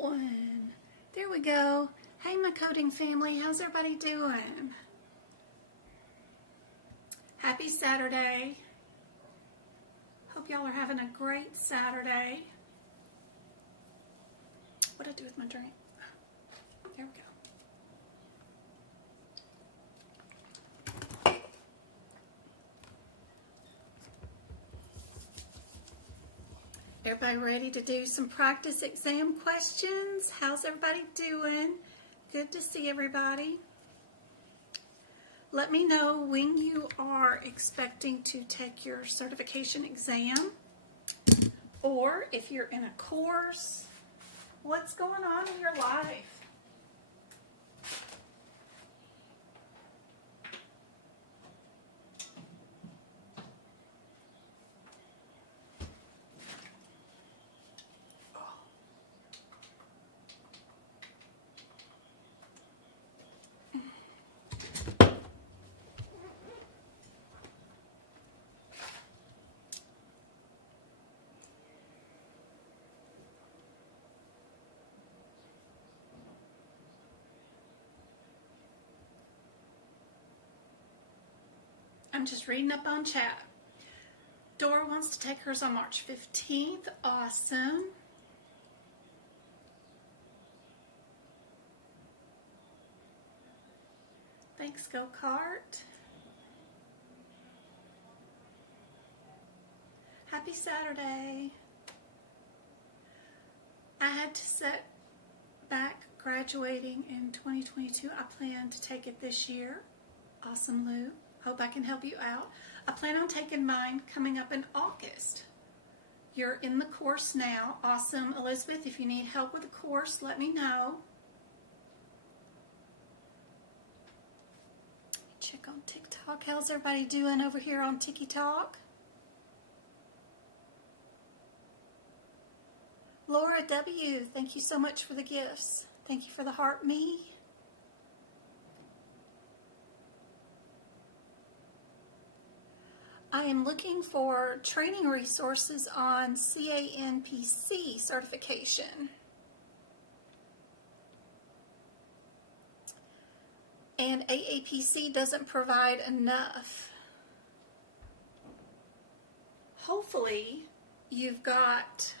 one. There we go. Hey, my coding family, how's everybody doing? Happy Saturday. Hope y'all are having a great Saturday. What'd I do with my drink? There we go. Everybody ready to do some practice exam questions? How's everybody doing? Good to see everybody. Let me know when you are expecting to take your certification exam, or if you're in a course, what's going on in your life? I'm just reading up on chat. Dora wants to take hers on March 15th. Awesome. Thanks, Go Kart. Happy Saturday. I had to set back graduating in 2022. I plan to take it this year. Awesome, Lou. Hope I can help you out. I plan on taking mine coming up in August. You're in the course now. Awesome. Elizabeth, if you need help with the course, let me know. Check on TikTok. How's everybody doing over here on TikTok? Laura W., thank you so much for the gifts. Thank you for the heart me. I am looking for training resources on CANPC certification. And AAPC doesn't provide enough. Hopefully, you've got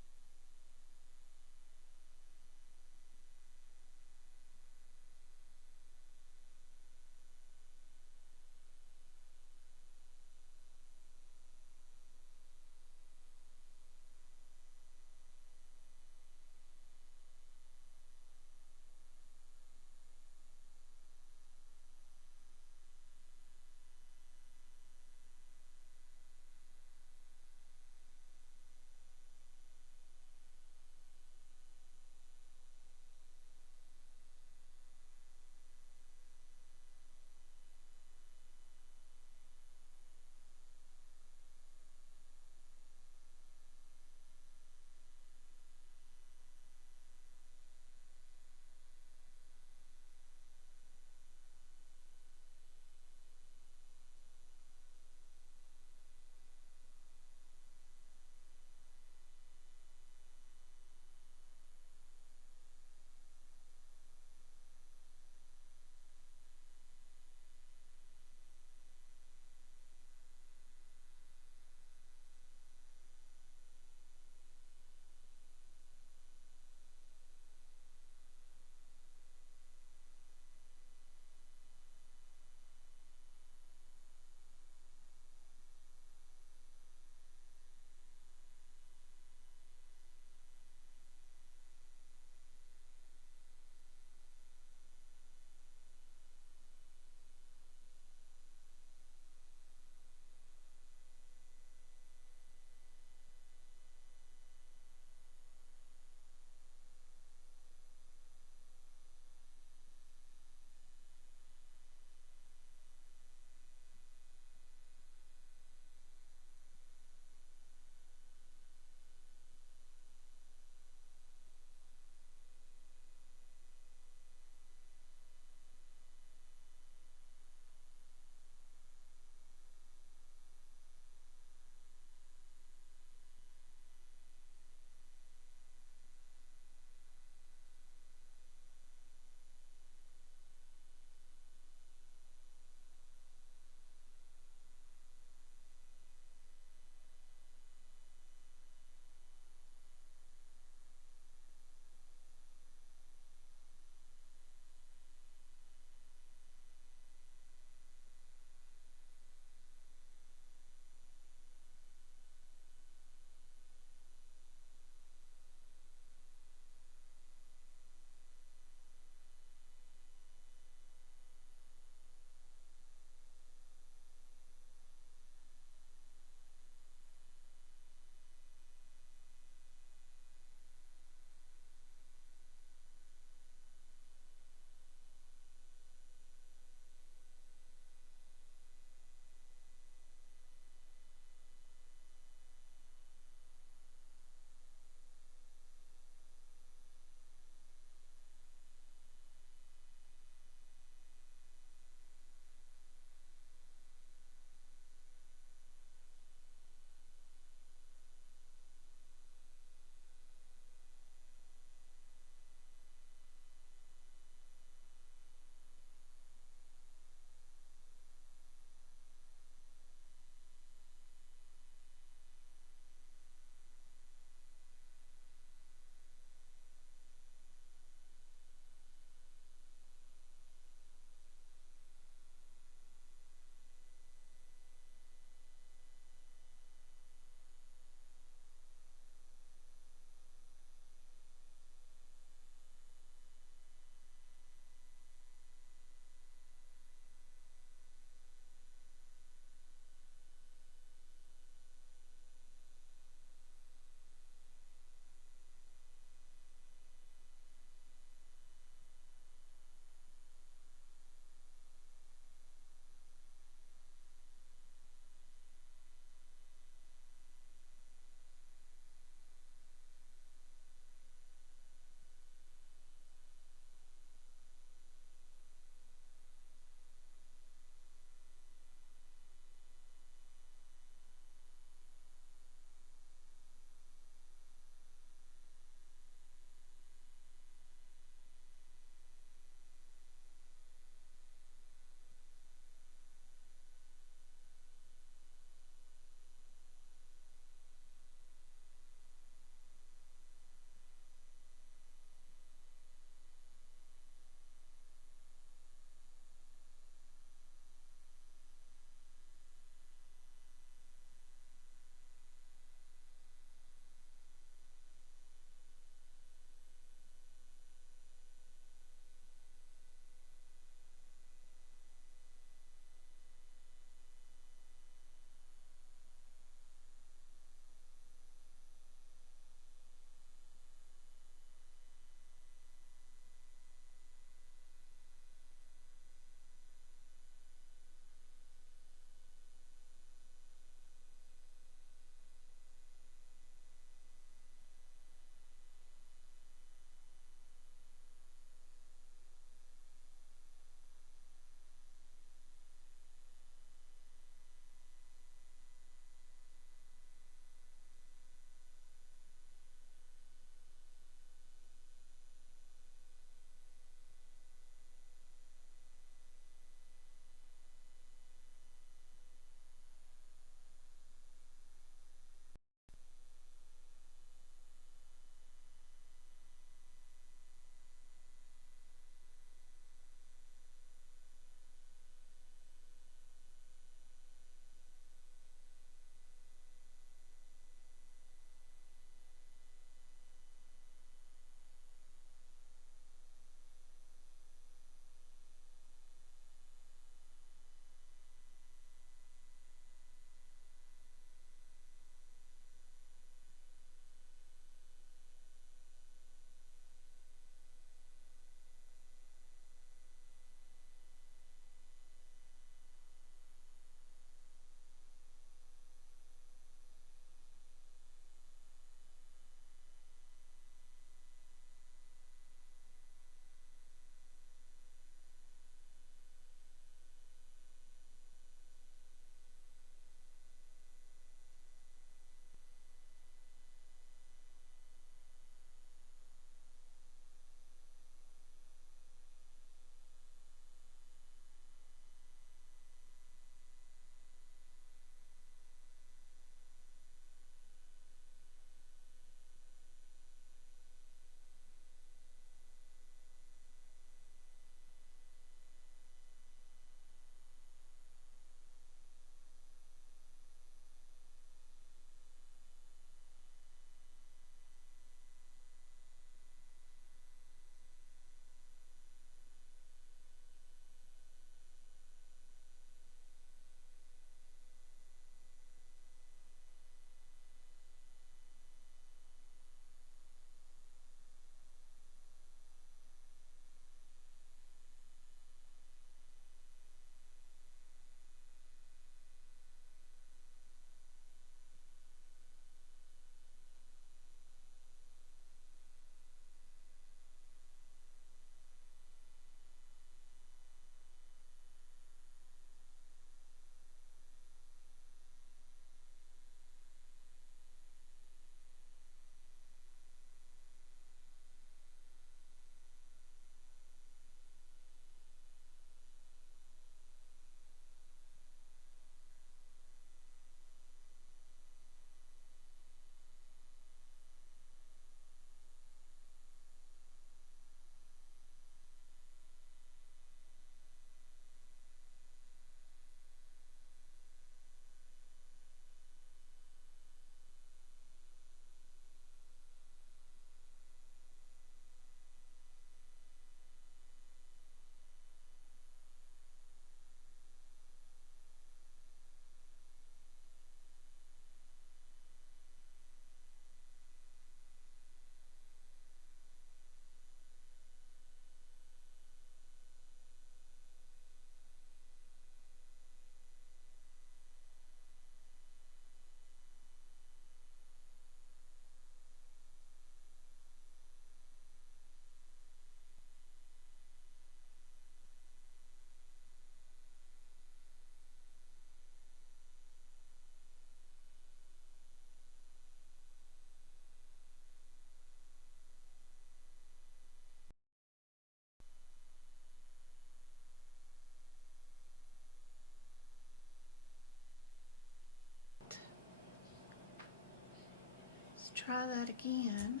try that again.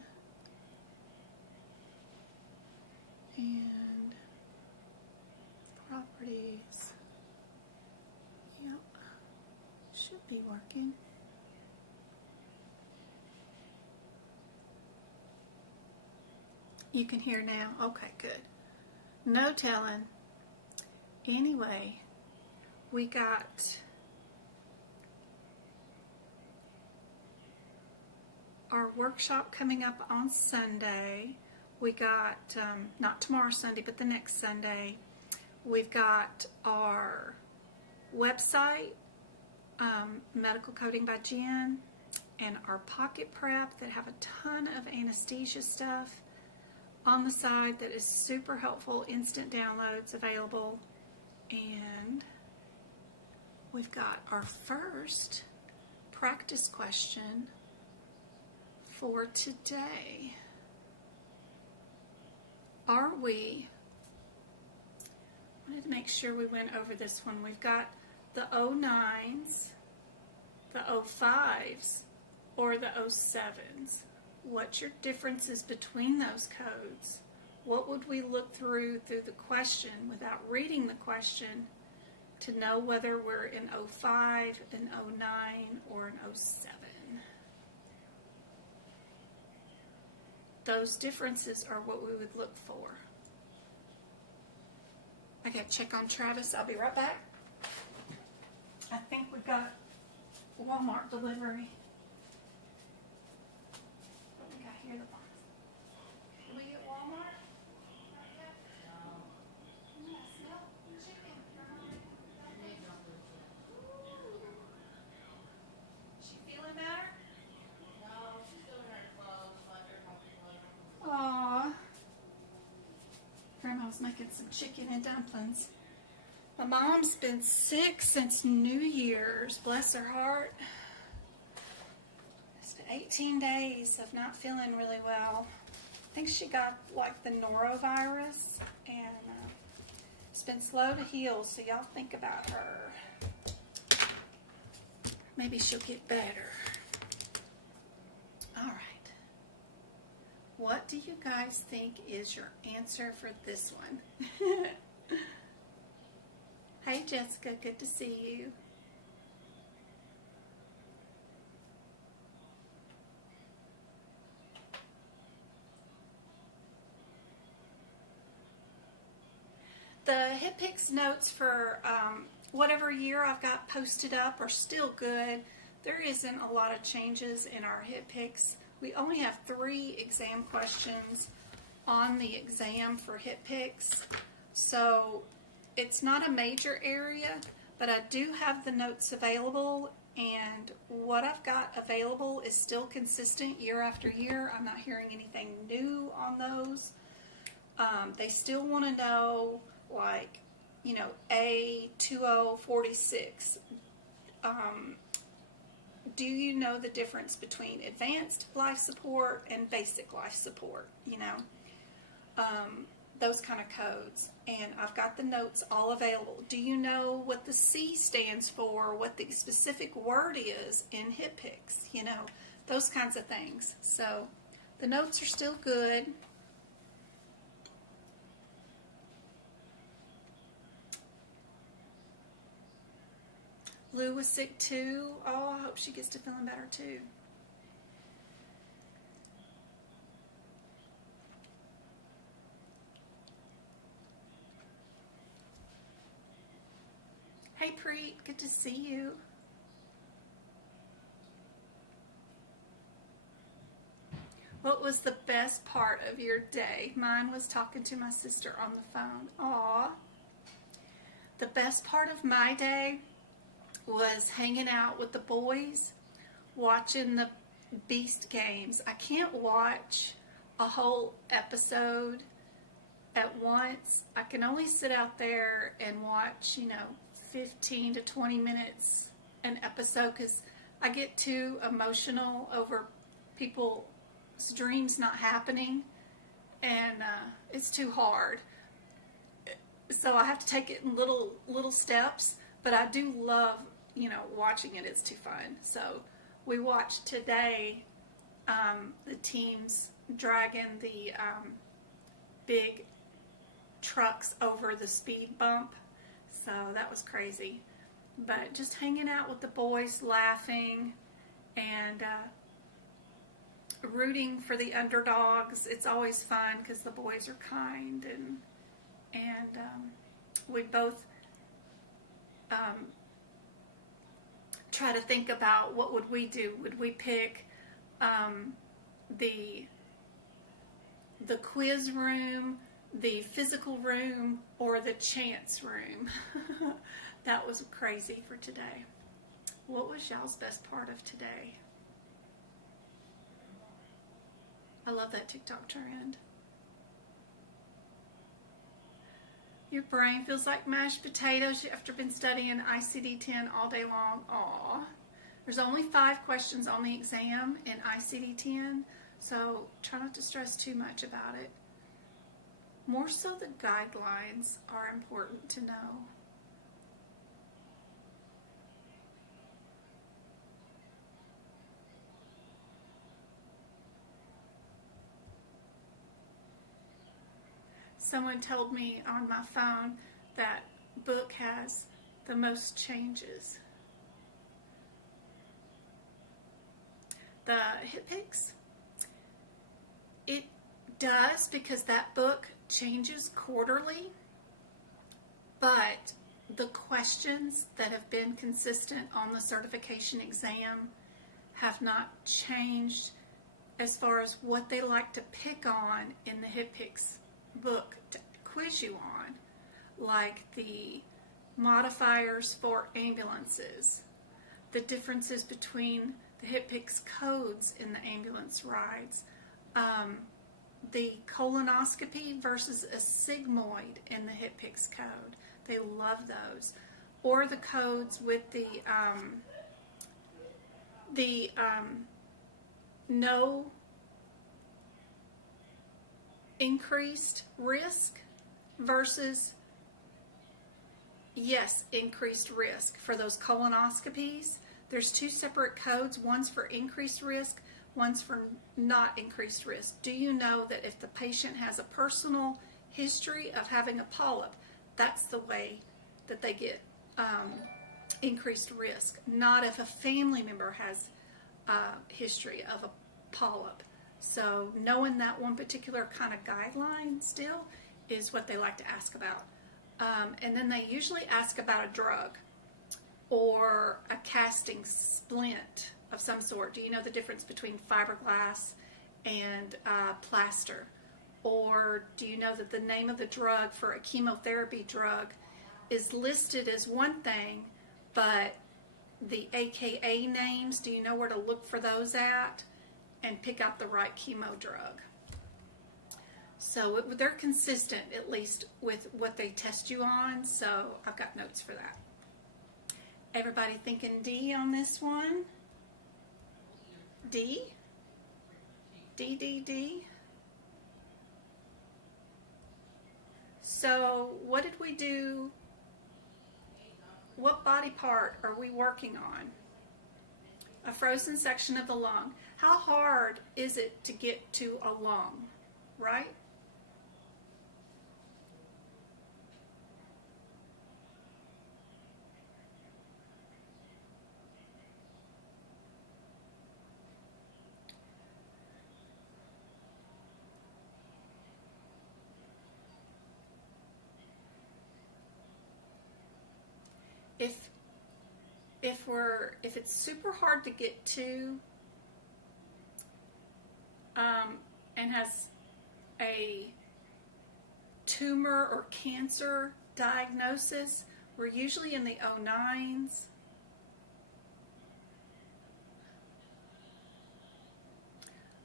And properties. Yep. Should be working. You can hear now? Okay, good. No telling. Anyway, we got our workshop coming up on Sunday. We got, not tomorrow Sunday, but the next Sunday. We've got our website, Medical Coding by Jen, and our pocket prep that have a ton of anesthesia stuff on the side that is super helpful, instant downloads available. And we've got our first practice question for today. I wanted to make sure we went over this one. We've got the 09s, the 05s, or the 07s. What's your differences between those codes? What would we look through the question without reading the question to know whether we're in 05, an 09, or an 07? Those differences are what we would look for. I gotta check on Travis. I'll be right back. I think we got Walmart delivery. I think I hear the box. Did we get Walmart? Not yet? No. Yeah, smell chicken. She feeling better? No, she's still in her clothes. Aww. Grandma's making some chicken and dumplings. My mom's been sick since New Year's. Bless her heart. It's been 18 days of not feeling really well. I think she got like the norovirus, and it's been slow to heal, so y'all think about her. Maybe she'll get better. All right. What do you guys think is your answer for this one? Hey Jessica, good to see you. The HitPix notes for whatever year I've got posted up are still good. There isn't a lot of changes in our HitPix. We only have 3 exam questions on the exam for HitPix, so it's not a major area, but I do have the notes available, and what I've got available is still consistent year after year. I'm not hearing anything new on those. They still want to know, like, you know, A2046. Do you know the difference between advanced life support and basic life support? You know, those kind of codes. And I've got the notes all available. Do you know what the C stands for, what the specific word is in HitPix? You know, those kinds of things. So the notes are still good. Lou was sick too. Oh, I hope she gets to feeling better too. Hey Preet, good to see you. What was the best part of your day? Mine was talking to my sister on the phone. Aw. The best part of my day was hanging out with the boys, watching the Beast games. I can't watch a whole episode at once. I can only sit out there and watch, you know, 15 to 20 minutes an episode because I get too emotional over people's dreams not happening, and it's too hard. So I have to take it in little steps, but I do love, you know, watching it. It's too fun. So we watched today the teams dragging the big trucks over the speed bump. So that was crazy. But just hanging out with the boys, laughing, and rooting for the underdogs. It's always fun because the boys are kind, and we both try to think about what would we do. Would we pick the quiz room, the physical room, or the chance room? That was crazy for today. What was y'all's best part of today? I love that TikTok trend. Your brain feels like mashed potatoes after been studying ICD-10 all day long. Aw. There's only 5 questions on the exam in ICD-10, so try not to stress too much about it. More so the guidelines are important to know. Someone told me on my phone that book has the most changes. The HitPix, it does, because that book changes quarterly, but the questions that have been consistent on the certification exam have not changed as far as what they like to pick on in the HitPix book to quiz you on, like the modifiers for ambulances, the differences between the HitPix codes in the ambulance rides, the colonoscopy versus a sigmoid in the HitPix code. They love those. Or the codes with the no increased risk versus yes increased risk for those colonoscopies. There's 2 separate codes. One's for increased risk, one's for not increased risk. Do you know that if the patient has a personal history of having a polyp, that's the way that they get increased risk, not if a family member has a history of a polyp. So knowing that one particular kind of guideline still is what they like to ask about. And then they usually ask about a drug or a casting splint of some sort. Do you know the difference between fiberglass and plaster? Or do you know that the name of the drug for a chemotherapy drug is listed as one thing, but the AKA names, do you know where to look for those at and pick out the right chemo drug? So they're consistent, at least with what they test you on, so I've got notes for that. Everybody thinking D on this one? D? D, D, D? So what did we do? What body part are we working on? A frozen section of the lung. How hard is it to get to a lung, right? If it's super hard to get to, and has a tumor or cancer diagnosis, we're usually in the 09s.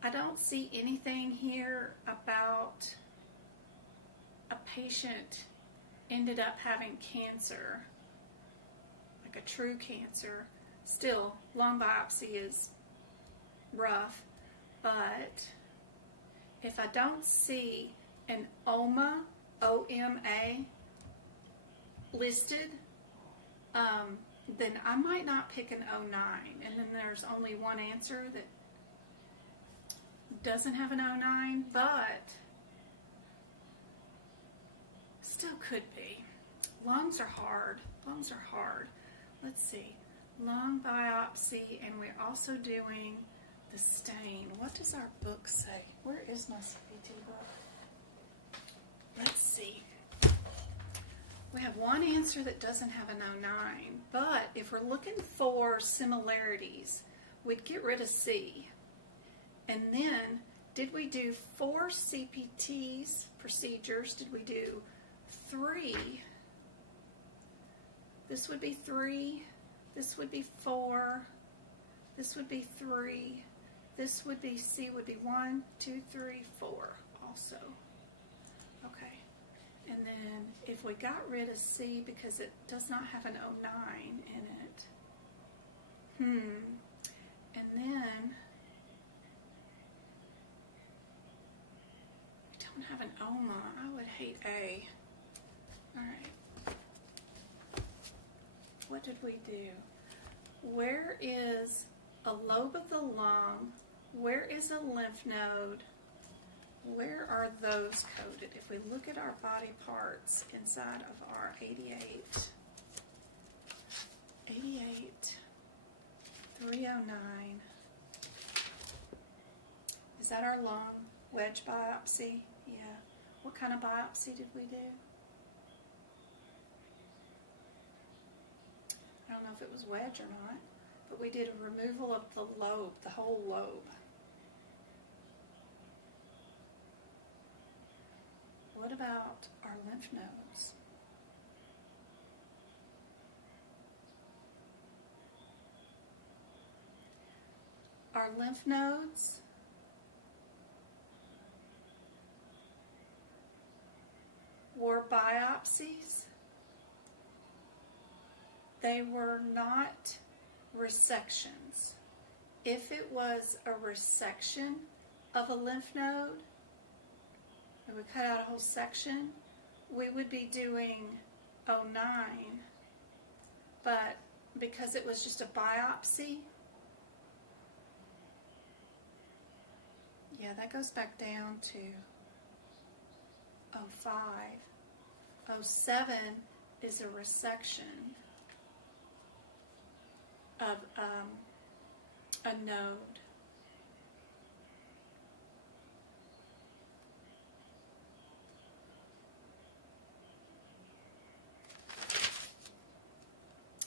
I don't see anything here about a patient ended up having cancer, like a true cancer. Still, lung biopsy is rough, but if I don't see an OMA, O-M-A, listed, then I might not pick an 09. And then there's only one answer doesn't have an 09, but still could be. Lungs are hard. Lungs are hard. Let's see. Lung biopsy, and we're also doing the stain. What does our book say? Where is my CPT book? Let's see. We have one answer that doesn't have an 09, but if we're looking for similarities, we'd get rid of C. And then, did we do 4 CPTs procedures? Did we do 3? This would be 3. This would be 4. This would be 3. This would be C would be 1, 2, 3, 4 also. Okay. And then if we got rid of C because it does not have an 09 in it. And then we don't have an OMA. I would hate A. All right. What did we do? Where is a lobe of the lung? Where is a lymph node? Where are those coded? If we look at our body parts inside of our 88, 309, is that our lung wedge biopsy? Yeah. What kind of biopsy did we do? I don't know if it was wedge or not, but we did a removal of the lobe, the whole lobe. What about our lymph nodes? Our lymph nodes were biopsies. They were not resections. If it was a resection of a lymph node, and we cut out a whole section, we would be doing 09, but because it was just a biopsy, yeah, that goes back down to 05. 07 is a resection of a node.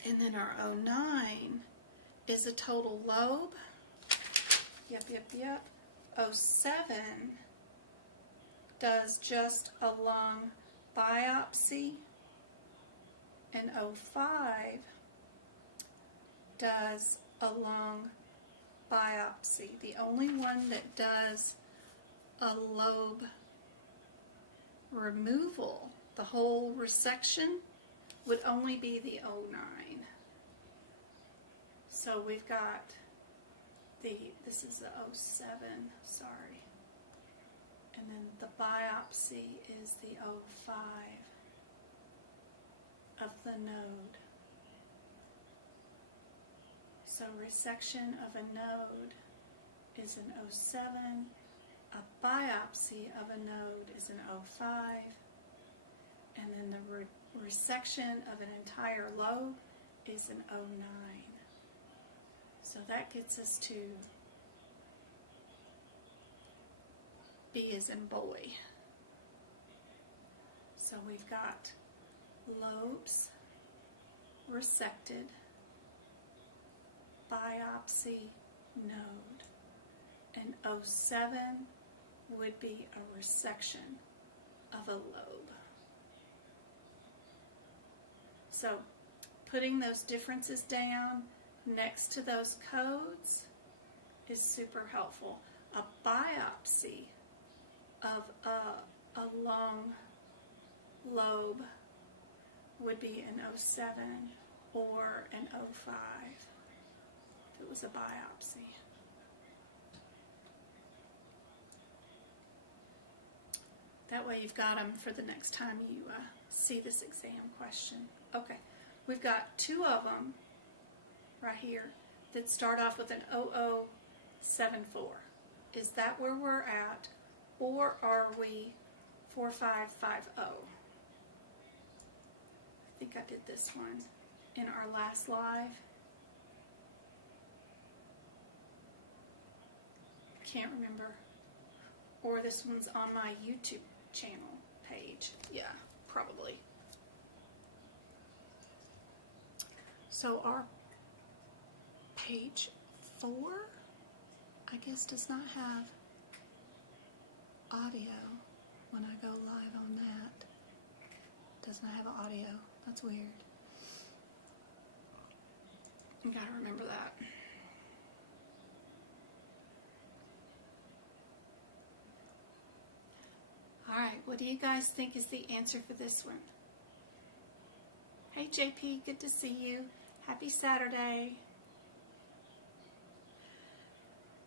And then our 09 is a total lobe. Yep. 07 does just a lung biopsy, and 05 does a lung biopsy. The only one that does a lobe removal, the whole resection, would only be the 09. So we've got this is the 07, sorry. And then the biopsy is the 05 of the node. So resection of a node is an 07, a biopsy of a node is an 05, and then the resection of an entire lobe is an 09. So that gets us to B as in boy. So we've got lobes resected, biopsy node, and 07 would be a resection of a lobe. So putting those differences down next to those codes is super helpful. A biopsy of a lung lobe would be an 07 or an 05 if it was a biopsy. That way you've got them for the next time you see this exam question. Okay, we've got 2 of them right here that start off with an 0074. Is that where we're at? Or are we 4550? I think I did this one in our last live. Can't remember. Or this one's on my YouTube channel page. Yeah, probably. So our page 4, I guess, does not have audio when I go live on that. Does not have audio. That's weird. You gotta remember that. Alright, what do you guys think is the answer for this one? Hey JP, good to see you. Happy Saturday.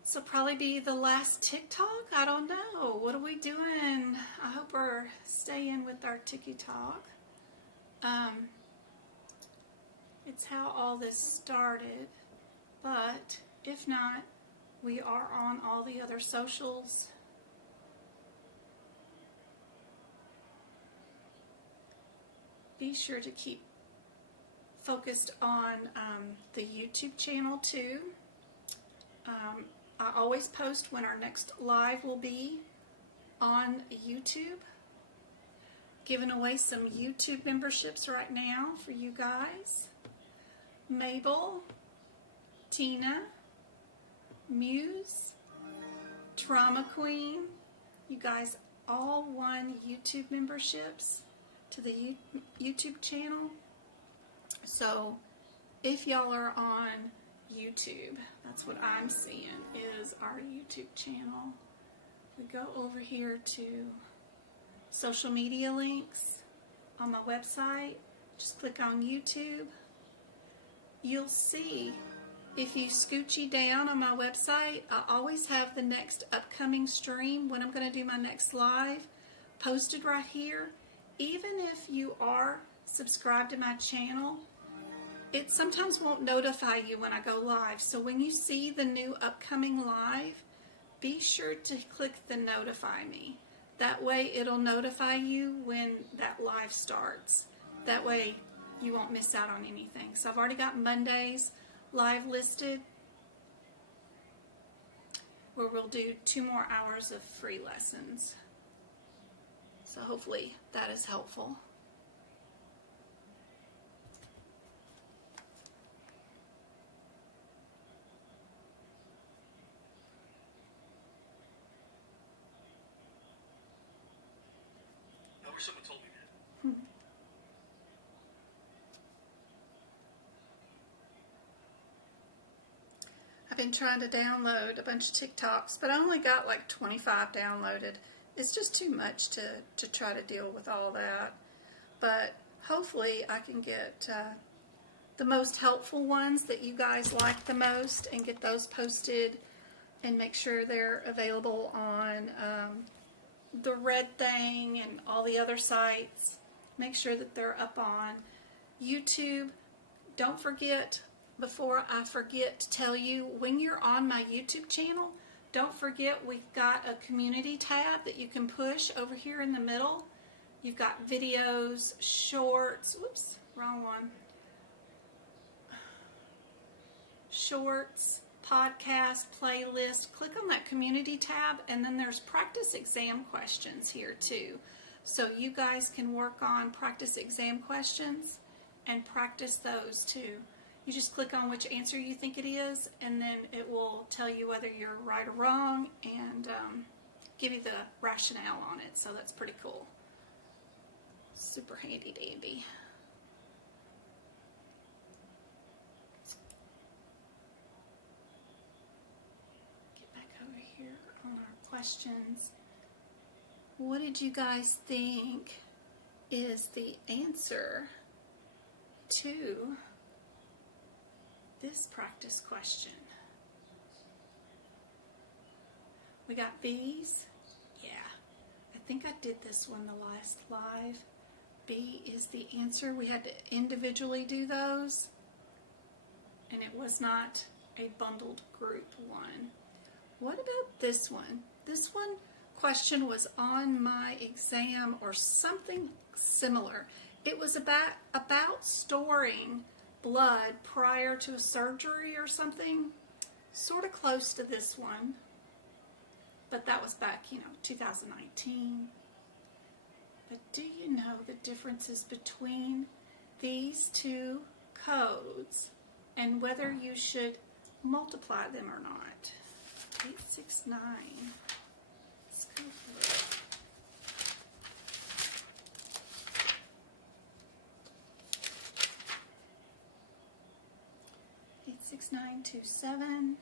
This will probably be the last TikTok. I don't know. What are we doing? I hope we're staying with our TikTok. It's how all this started. But if not, we are on all the other socials. Be sure to keep focused on the YouTube channel too. I always post when our next live will be on YouTube. Giving away some YouTube memberships right now for you guys. Mabel, Tina, Muse, Trauma Queen, you guys all won YouTube memberships to the YouTube channel. So if y'all are on YouTube, that's what I'm seeing is our YouTube channel. We go over here to social media links on my website. Just click on YouTube. You'll see, if you scoochie down on my website, I always have the next upcoming stream, when I'm going to do my next live, posted right here. Even if you are subscribed to my channel, it sometimes won't notify you when I go live. So when you see the new upcoming live, be sure to click the notify me. That way it'll notify you when that live starts. That way you won't miss out on anything. So I've already got Monday's live listed, where we'll do 2 more hours of free lessons. So hopefully that is helpful. I wish someone told me that. I've been trying to download a bunch of TikToks, but I only got like 25 downloaded. It's just too much to try to deal with all that. But hopefully I can get the most helpful ones that you guys like the most and get those posted and make sure they're available on the Red Thing and all the other sites. Make sure that they're up on YouTube. Don't forget, before I forget to tell you, when you're on my YouTube channel, don't forget we've got a community tab that you can push over here in the middle. You've got videos, shorts, whoops, wrong one. Shorts, podcast, playlist. Click on that community tab, and then there's practice exam questions here too. So you guys can work on practice exam questions and practice those too. You just click on which answer you think it is, and then it will tell you whether you're right or wrong and give you the rationale on it. So that's pretty cool. Super handy dandy. Get back over here on our questions. What did you guys think is the answer to this practice question? We got B's. Yeah, I think I did this one the last live. B is the answer. We had to individually do those, and it was not a bundled group one. What about this one? This one question was on my exam or something similar. It was about storing blood prior to a surgery or something, sort of close to this one, but that was back, 2019. But do you know the differences between these two codes and whether you should multiply them or not? 869. Let's go through it. 86927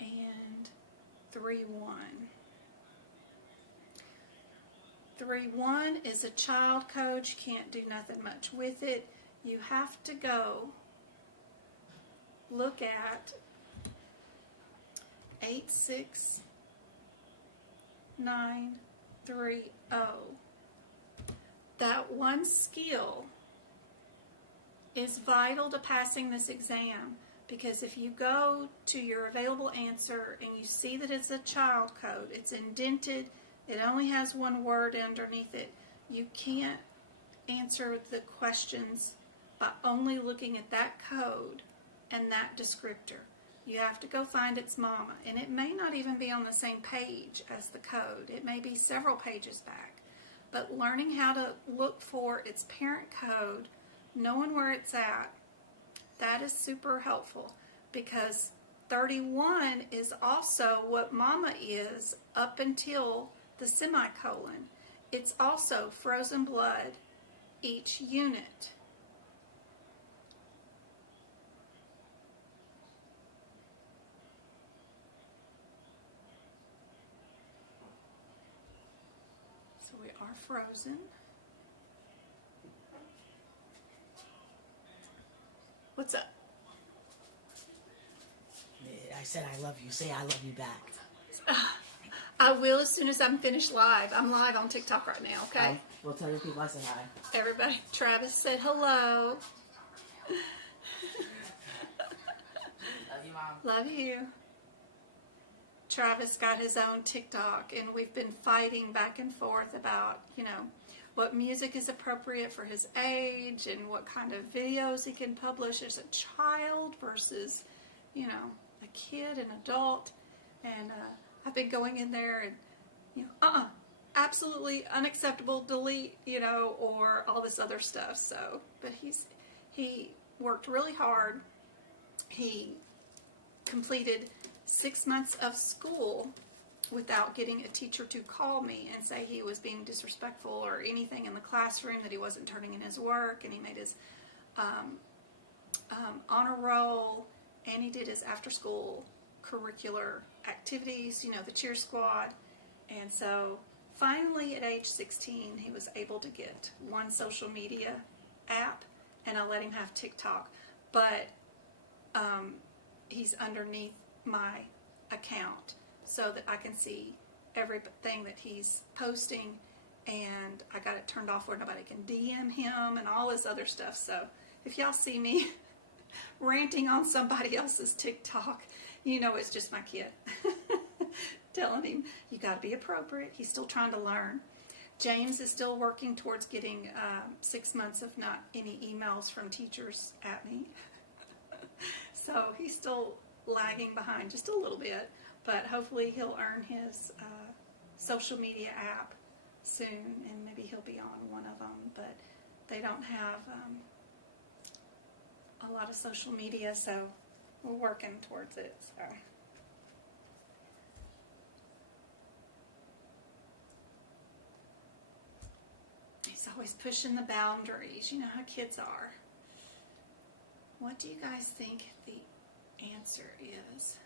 and 31. 31 is a child code. You can't do nothing much with it. You have to go look at 86930. That one skill is vital to passing this exam, because if you go to your available answer and you see that it's a child code, it's indented, it only has one word underneath it, you can't answer the questions by only looking at that code and that descriptor. You have to go find its mama, and it may not even be on the same page as the code. It may be several pages back. But learning how to look for its parent code, knowing where it's at, that is super helpful, because 31 is also what mama is up until the semicolon. It's also frozen blood each unit. So we are frozen. What's up? I said I love you. Say I love you back. I will as soon as I'm finished live. I'm live on TikTok right now, okay? We'll tell the people I said hi. Everybody, Travis said hello. Love you, Mom. Love you. Travis got his own TikTok, and we've been fighting back and forth about, what music is appropriate for his age and what kind of videos he can publish as a child versus, a kid, an adult. And I've been going in there and, absolutely unacceptable, delete, or all this other stuff. So, but he worked really hard. He completed 6 months of school without getting a teacher to call me and say he was being disrespectful or anything in the classroom, that he wasn't turning in his work, and he made his honor roll, and he did his after-school curricular activities, the cheer squad. And so finally at age 16, he was able to get one social media app, and I let him have TikTok. But he's underneath my account so that I can see everything that he's posting, and I got it turned off where nobody can DM him and all this other stuff. So if y'all see me ranting on somebody else's TikTok, it's just my kid telling him, you got to be appropriate. He's still trying to learn. James is still working towards getting 6 months of not any emails from teachers at me. So he's still lagging behind just a little bit, but hopefully he'll earn his social media app soon, and maybe he'll be on one of them. But they don't have a lot of social media, so we're working towards it. So he's always pushing the boundaries. You know how kids are. What do you guys think the answer is?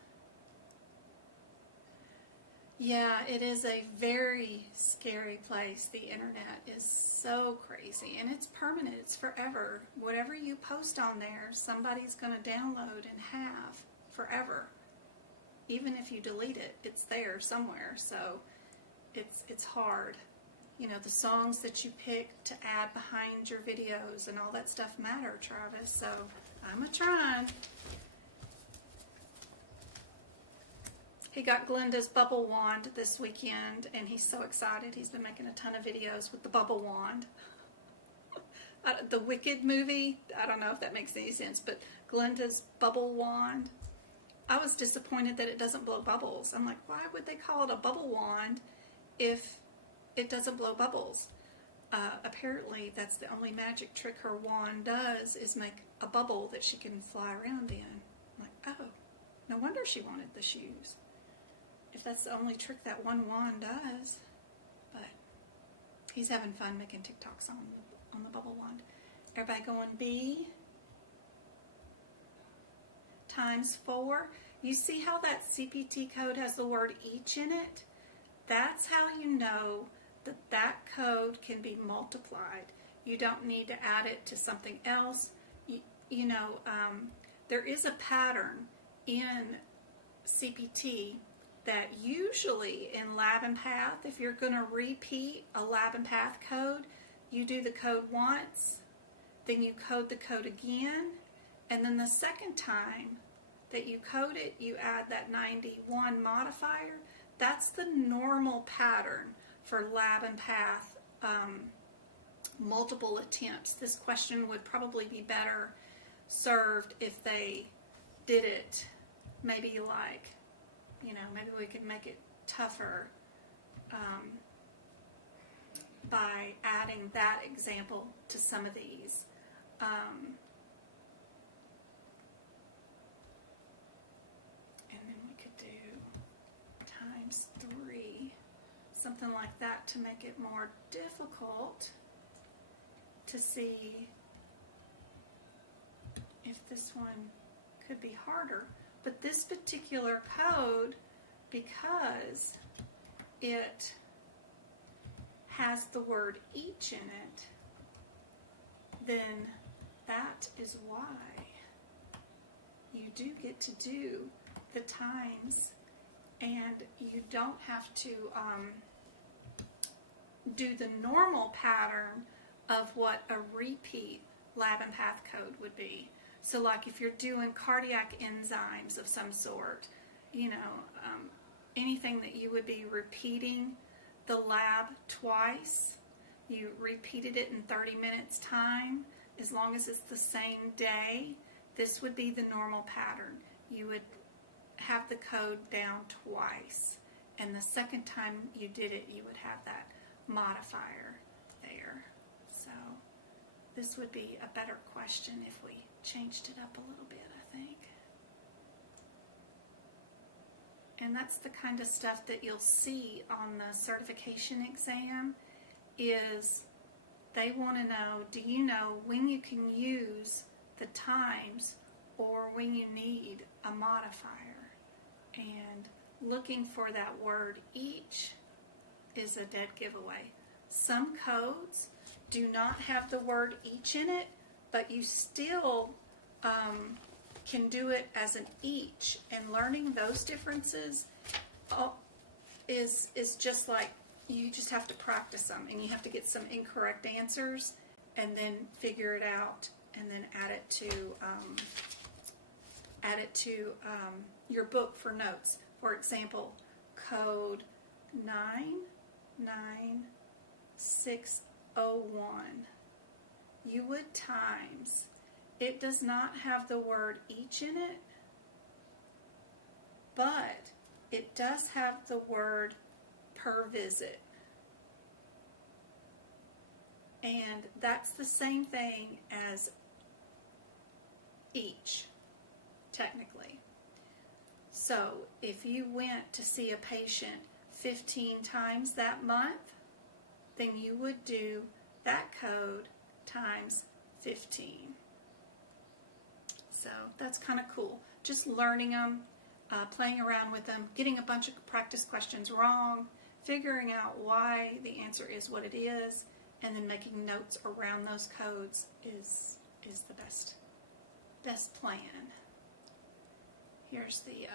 Yeah, it is a very scary place. The internet is so crazy, and it's permanent. It's forever. Whatever you post on there, somebody's going to download and have forever. Even if you delete it, it's there somewhere. So it's hard. The songs that you pick to add behind your videos and all that stuff matter, Travis. So I'm a-trying. He got Glenda's bubble wand this weekend, and he's so excited. He's been making a ton of videos with the bubble wand. The Wicked movie, I don't know if that makes any sense, but Glenda's bubble wand. I was disappointed that it doesn't blow bubbles. I'm like, why would they call it a bubble wand if it doesn't blow bubbles? Apparently, that's the only magic trick her wand does, is make a bubble that she can fly around in. I'm like, oh, no wonder she wanted the shoes, if that's the only trick that one wand does. But he's having fun making TikToks on the bubble wand. Everybody going B? Times 4. You see how that CPT code has the word each in it? That's how you know that that code can be multiplied. You don't need to add it to something else. There is a pattern in CPT that usually in Lab and Path, if you're going to repeat a Lab and Path code, you do the code once, then you code the code again, and then the second time that you code it, you add that 91 modifier. That's the normal pattern for Lab and Path multiple attempts. This question would probably be better served if they did it maybe like, maybe we could make it tougher by adding that example to some of these. And then we could do times 3, something like that, to make it more difficult to see if this one could be harder. But this particular code, because it has the word each in it, then that is why you do get to do the times, and you don't have to do the normal pattern of what a repeat Lab and Path code would be. So like if you're doing cardiac enzymes of some sort, anything that you would be repeating the lab twice, you repeated it in 30 minutes time, as long as it's the same day, this would be the normal pattern. You would have the code down twice, and the second time you did it, you would have that modifier there. So this would be a better question if we changed it up a little bit, I think. And that's the kind of stuff that you'll see on the certification exam, is they want to know, do you know when you can use the times or when you need a modifier? And looking for that word each is a dead giveaway. Some codes do not have the word each in it, but you still can do it as an each, and learning those differences is just like, you just have to practice them, and you have to get some incorrect answers and then figure it out, and then add it to your book for notes. For example, code 99601, you would times. It does not have the word each in it, but it does have the word per visit. And that's the same thing as each, technically. So if you went to see a patient 15 times that month, then you would do that code times 15. So that's kind of cool. Just learning them, playing around with them, getting a bunch of practice questions wrong, figuring out why the answer is what it is, and then making notes around those codes is the best plan. Here's the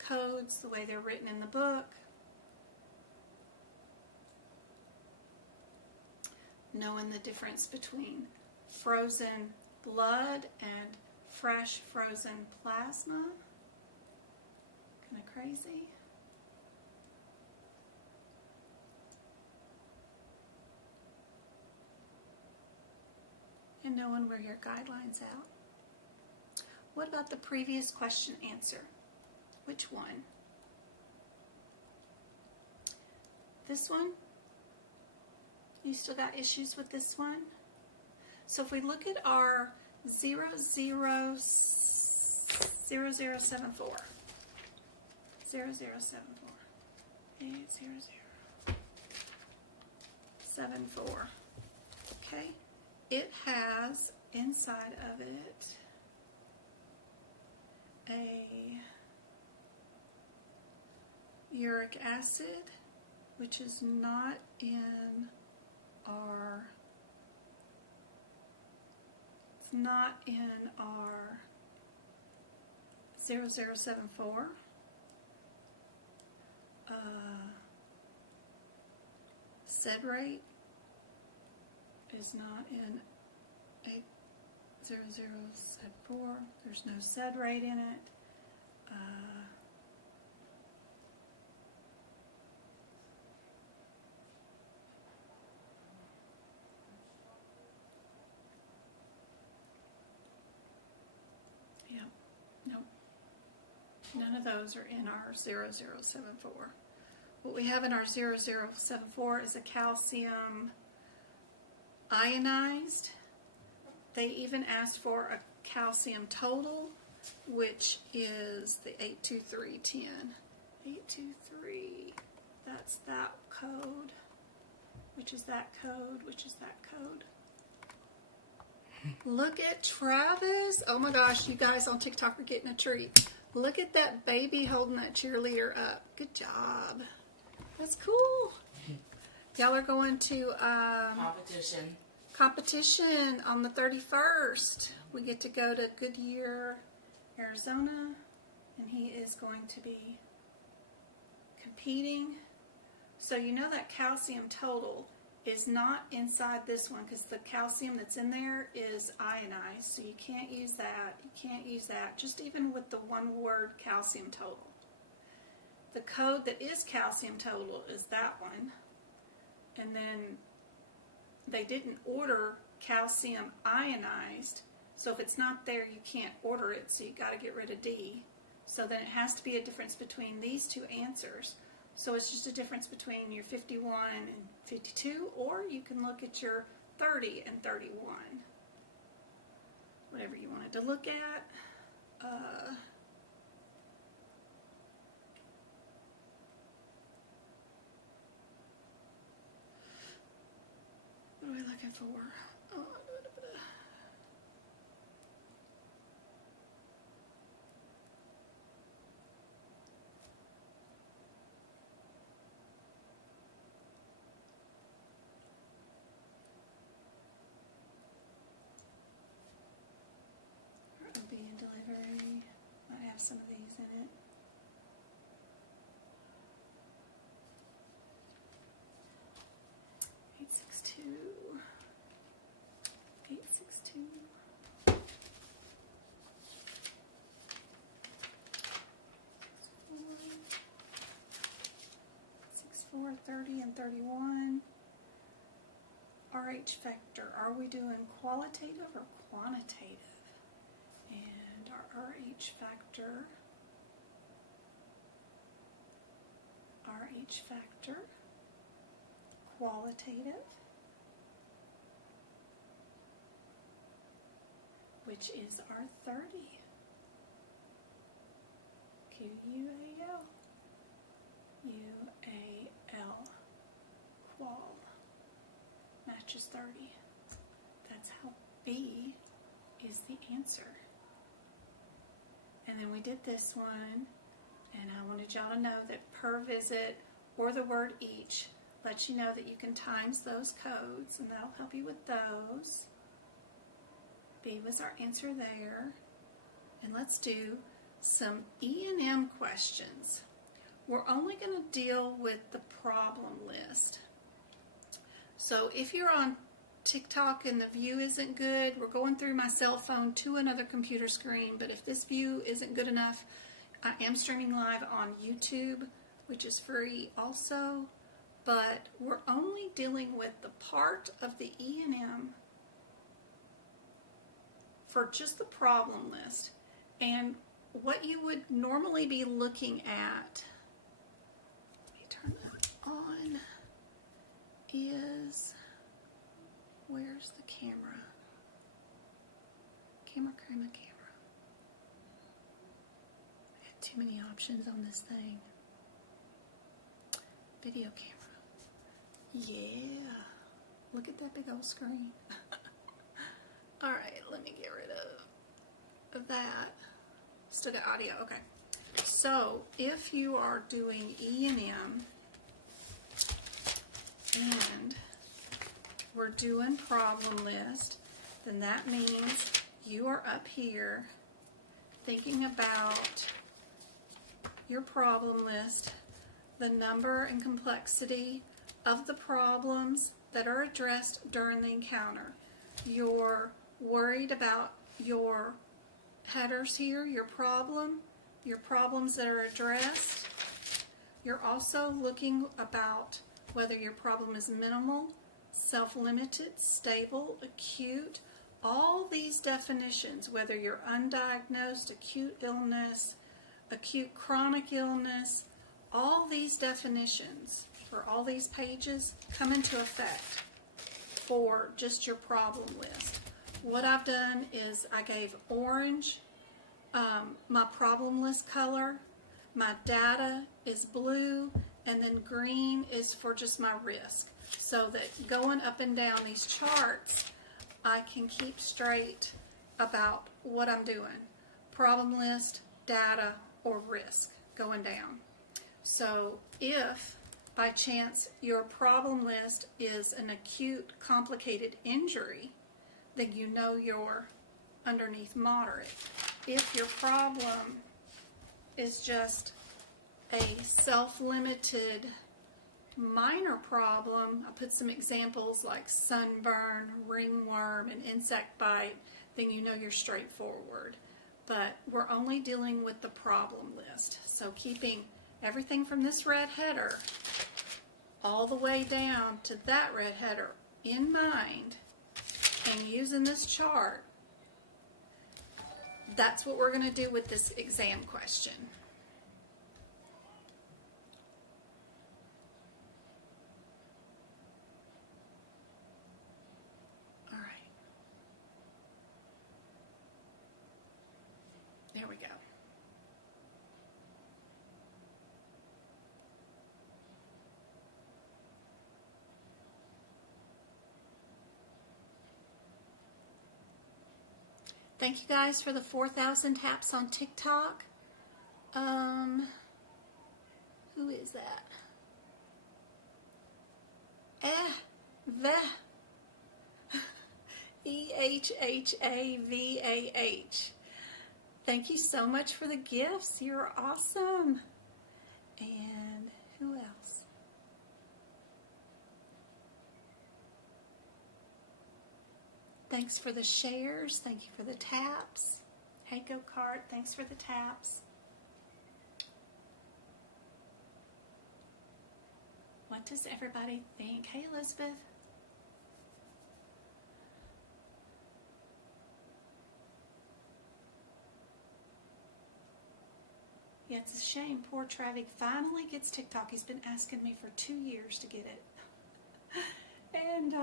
codes, the way they're written in the book. Knowing the difference between frozen blood and fresh frozen plasma. Kind of crazy. And knowing where your guidelines out. What about the previous question answer? Which one? This one? You still got issues with this one? So if we look at our 0074, 0074, 80074, okay? It has inside of it a uric acid, which is not in our, it's not in our 0074. Sed rate is not in 80074. There's no sed rate in it. Nope. None of those are in our 0074. What we have in our 0074 is a calcium ionized. They even asked for a calcium total, which is the 82310. 823, that's that code, which is that code, which is that code. Look at Travis. Oh my gosh, you guys on TikTok are getting a treat. Look at that baby holding that cheerleader up. Good job. That's cool. Y'all are going to competition on the 31st. We get to go to Goodyear, Arizona, and he is going to be competing. So you know that calcium total is not inside this one because the calcium that's in there is ionized, so you can't use that. You can't use that, just even with the one word calcium total. The code that is calcium total is that one, and then they didn't order calcium ionized, so if it's not there you can't order it, so you got to get rid of D. So then it has to be a difference between these two answers. So it's just a difference between your 51 and 52, or you can look at your 30 and 31. Whatever you wanted to look at. What are we looking for? OB and delivery. I have some of these in it. Four, 30 and 31. RH factor. Are we doing qualitative or quantitative? And our RH factor. RH factor. Qualitative. Which is our 30. QUAL. UAL. Qual. Matches 30. That's how B is the answer. And then we did this one, and I wanted y'all to know that per visit or the word each lets you know that you can times those codes, and that'll help you with those. B was our answer there. And let's do some E&M questions. We're only going to deal with the problem list. So if you're on TikTok and the view isn't good, we're going through my cell phone to another computer screen, but if this view isn't good enough, I am streaming live on YouTube, which is free also, but we're only dealing with the part of the E&M for just the problem list. And what you would normally be looking at, let me turn that on, is, where's the camera? Camera. I had too many options on this thing. Video camera. Yeah. Look at that big old screen. Alright, let me get rid of that. Still got audio. Okay. So, if you are doing E&M and we're doing problem list, then that means you are up here thinking about your problem list, the number and complexity of the problems that are addressed during the encounter. You're worried about your headers here, your problems that are addressed. You're also looking about whether your problem is minimal, self-limited, stable, acute. All these definitions, whether you're undiagnosed, acute illness, acute chronic illness, all these definitions for all these pages come into effect for just your problem list. What I've done is I gave orange my problem list color, my data is blue, and then green is for just my risk. So that going up and down these charts, I can keep straight about what I'm doing. Problem list, data, or risk going down. So if by chance your problem list is an acute complicated injury, then you know you're underneath moderate. If your problem is just a self-limited minor problem, I put some examples like sunburn, ringworm, and insect bite, then you know you're straightforward. But we're only dealing with the problem list. So keeping everything from this red header all the way down to that red header in mind and using this chart, that's what we're going to do with this exam question. All right. There we go. Thank you guys for the 4,000 taps on TikTok. Who is that? EHHAVAH. Thank you so much for the gifts. You're awesome. And who else? Thanks for the shares. Thank you for the taps. Hey, Go-Kart, thanks for the taps. What does everybody think? Hey, Elizabeth. Yeah, it's a shame. Poor Travick finally gets TikTok. He's been asking me for 2 years to get it. And,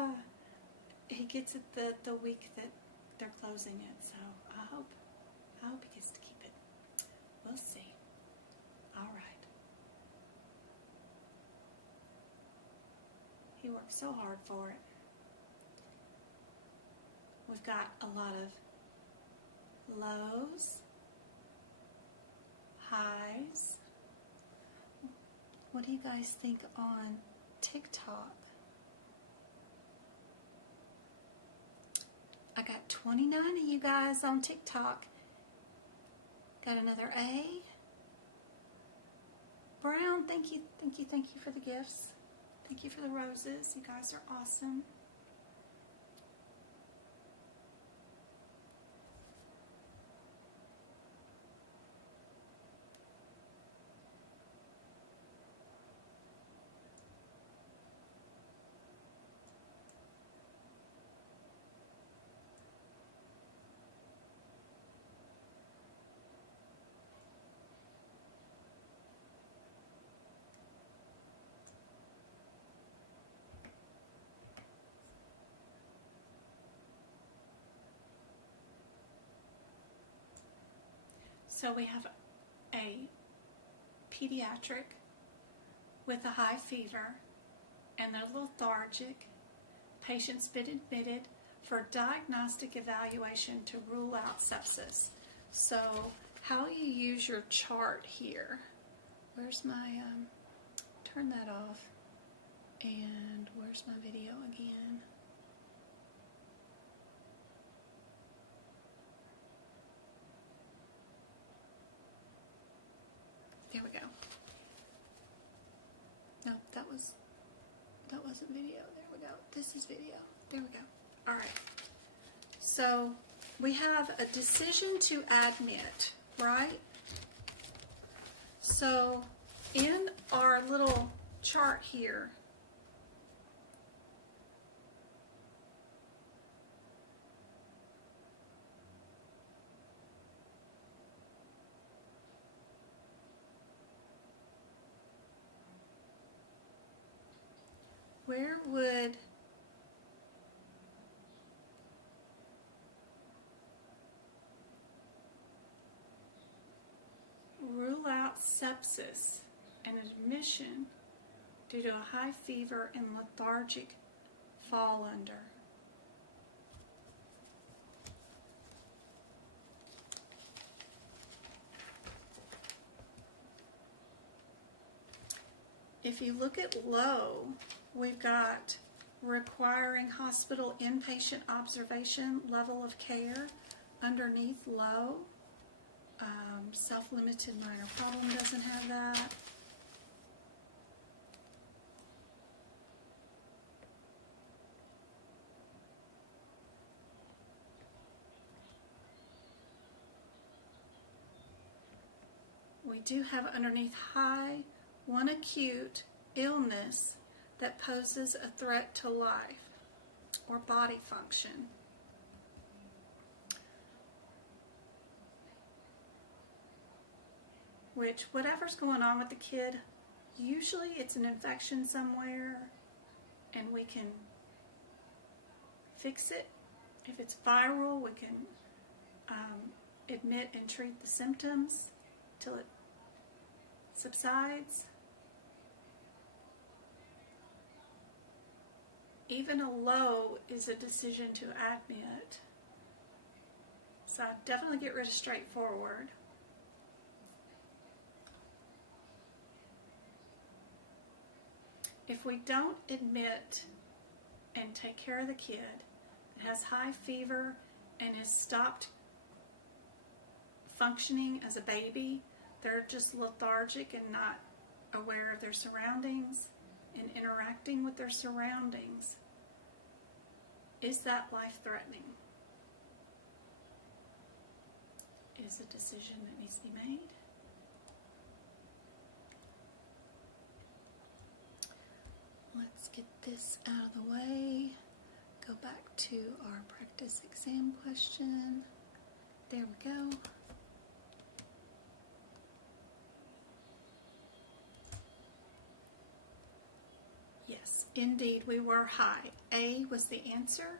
he gets it the week that they're closing it, so I hope he gets to keep it. We'll see. All right. He worked so hard for it. We've got a lot of lows, highs. What do you guys think on TikTok? I got 29 of you guys on TikTok. Got another A. Brown, thank you for the gifts. Thank you for the roses. You guys are awesome. So we have a pediatric with a high fever and they're lethargic. Patient's been admitted for diagnostic evaluation to rule out sepsis. So how you use your chart here. Where's my, turn that off. And where's my video again? There we go. No, that wasn't video. There we go. This is video. There we go. All right. So we have a decision to admit, right? So in our little chart here, where would rule out sepsis and admission due to a high fever and lethargic fall under? If you look at low, we've got requiring hospital inpatient observation level of care underneath low. Self-limited minor problem doesn't have that. We do have underneath high one acute illness that poses a threat to life or body function. Which, whatever's going on with the kid, usually it's an infection somewhere and we can fix it. If it's viral, we can admit and treat the symptoms till it subsides. Even a low is a decision to admit. So I'd definitely get rid of straightforward. If we don't admit and take care of the kid, it has high fever and has stopped functioning as a baby, they're just lethargic and not aware of their surroundings and interacting with their surroundings, is that life-threatening? Is a decision that needs to be made. Let's get this out of the way. Go back to our practice exam question. There we go. Yes, indeed, we were high. A was the answer.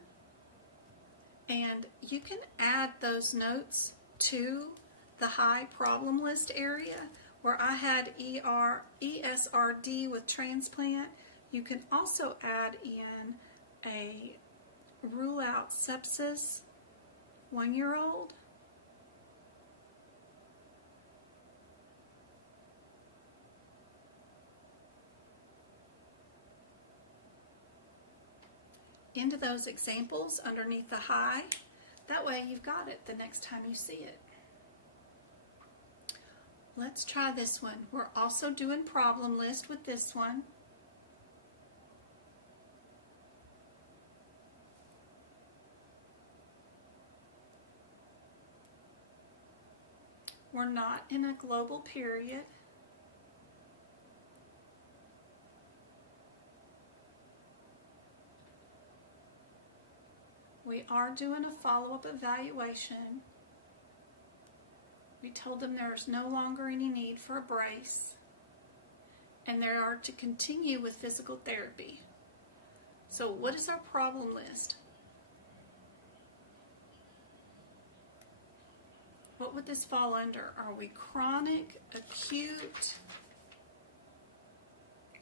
And you can add those notes to the high problem list area where I had ESRD with transplant. You can also add in a rule out sepsis 1-year-old. Into those examples underneath the high. That way you've got it the next time you see it. Let's try this one. We're also doing problem list with this one. We're not in a global period. We are doing a follow-up evaluation. We told them there's no longer any need for a brace, and they are to continue with physical therapy. So what is our problem list? What would this fall under? Are we chronic, acute?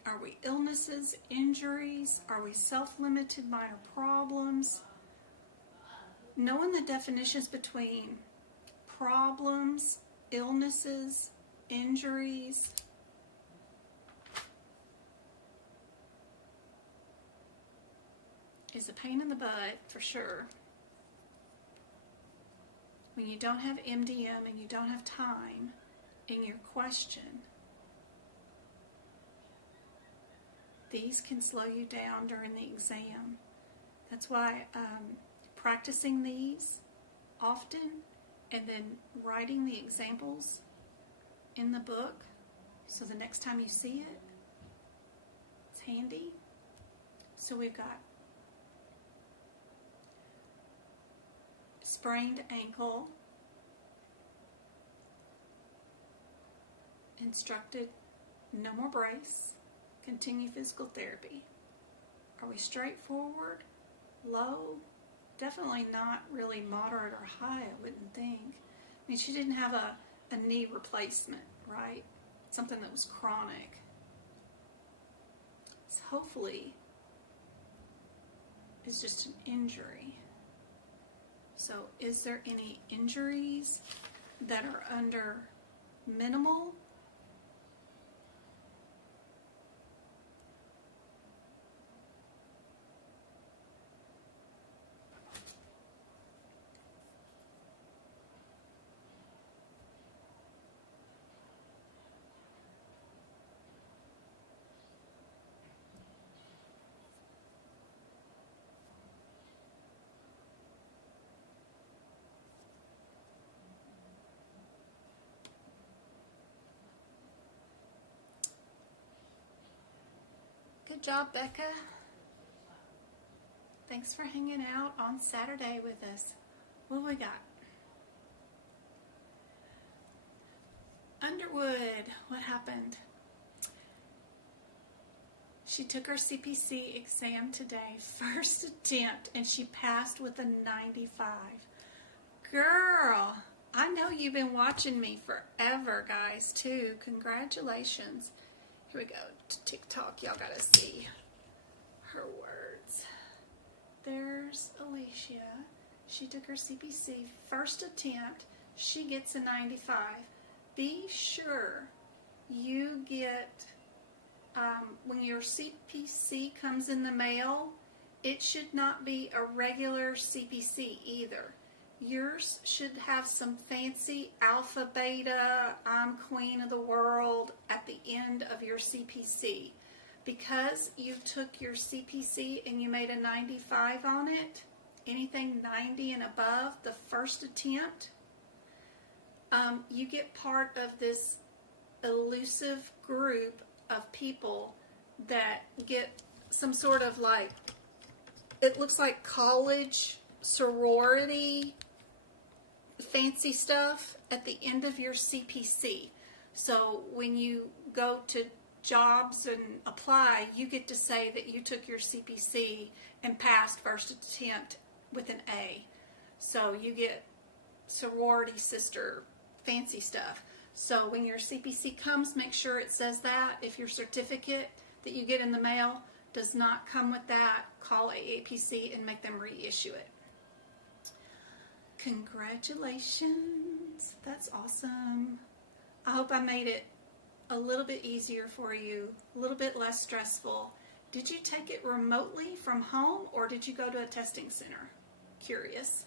Are we illnesses, injuries? Are we self-limited minor problems? Knowing the definitions between problems, illnesses, injuries, is a pain in the butt for sure. When you don't have MDM and you don't have time in your question, these can slow you down during the exam. That's why practicing these often and then writing the examples in the book so the next time you see it, it's handy. So we've got sprained ankle, instructed no more brace, continue physical therapy. Are we straightforward, low? Definitely not really moderate or high, I wouldn't think. I mean, she didn't have a knee replacement, right? Something that was chronic. So hopefully it's just an injury. So is there any injuries that are under minimal? Good job, Becca. Thanks for hanging out on Saturday with us. What we got? Underwood, what happened? She took her CPC exam today, first attempt, and she passed with a 95. Girl, I know you've been watching me forever, guys, too. Congratulations. Here we go to TikTok. Y'all gotta see her words. There's Alicia. She took her CPC first attempt. She gets a 95. Be sure you get, when your CPC comes in the mail, it should not be a regular CPC either. Yours should have some fancy alpha, beta, I'm queen of the world at the end of your CPC. Because you took your CPC and you made a 95 on it, anything 90 and above, the first attempt, you get part of this elusive group of people that get some sort of like, it looks like college sorority fancy stuff at the end of your CPC. So when you go to jobs and apply, you get to say that you took your CPC and passed first attempt with an A. So you get sorority sister fancy stuff. So when your CPC comes, make sure it says that. If your certificate that you get in the mail does not come with that, call aapc and make them reissue it. Congratulations. That's awesome. I hope I made it a little bit easier for you, a little bit less stressful. Did you take it remotely from home or did you go to a testing center? Curious.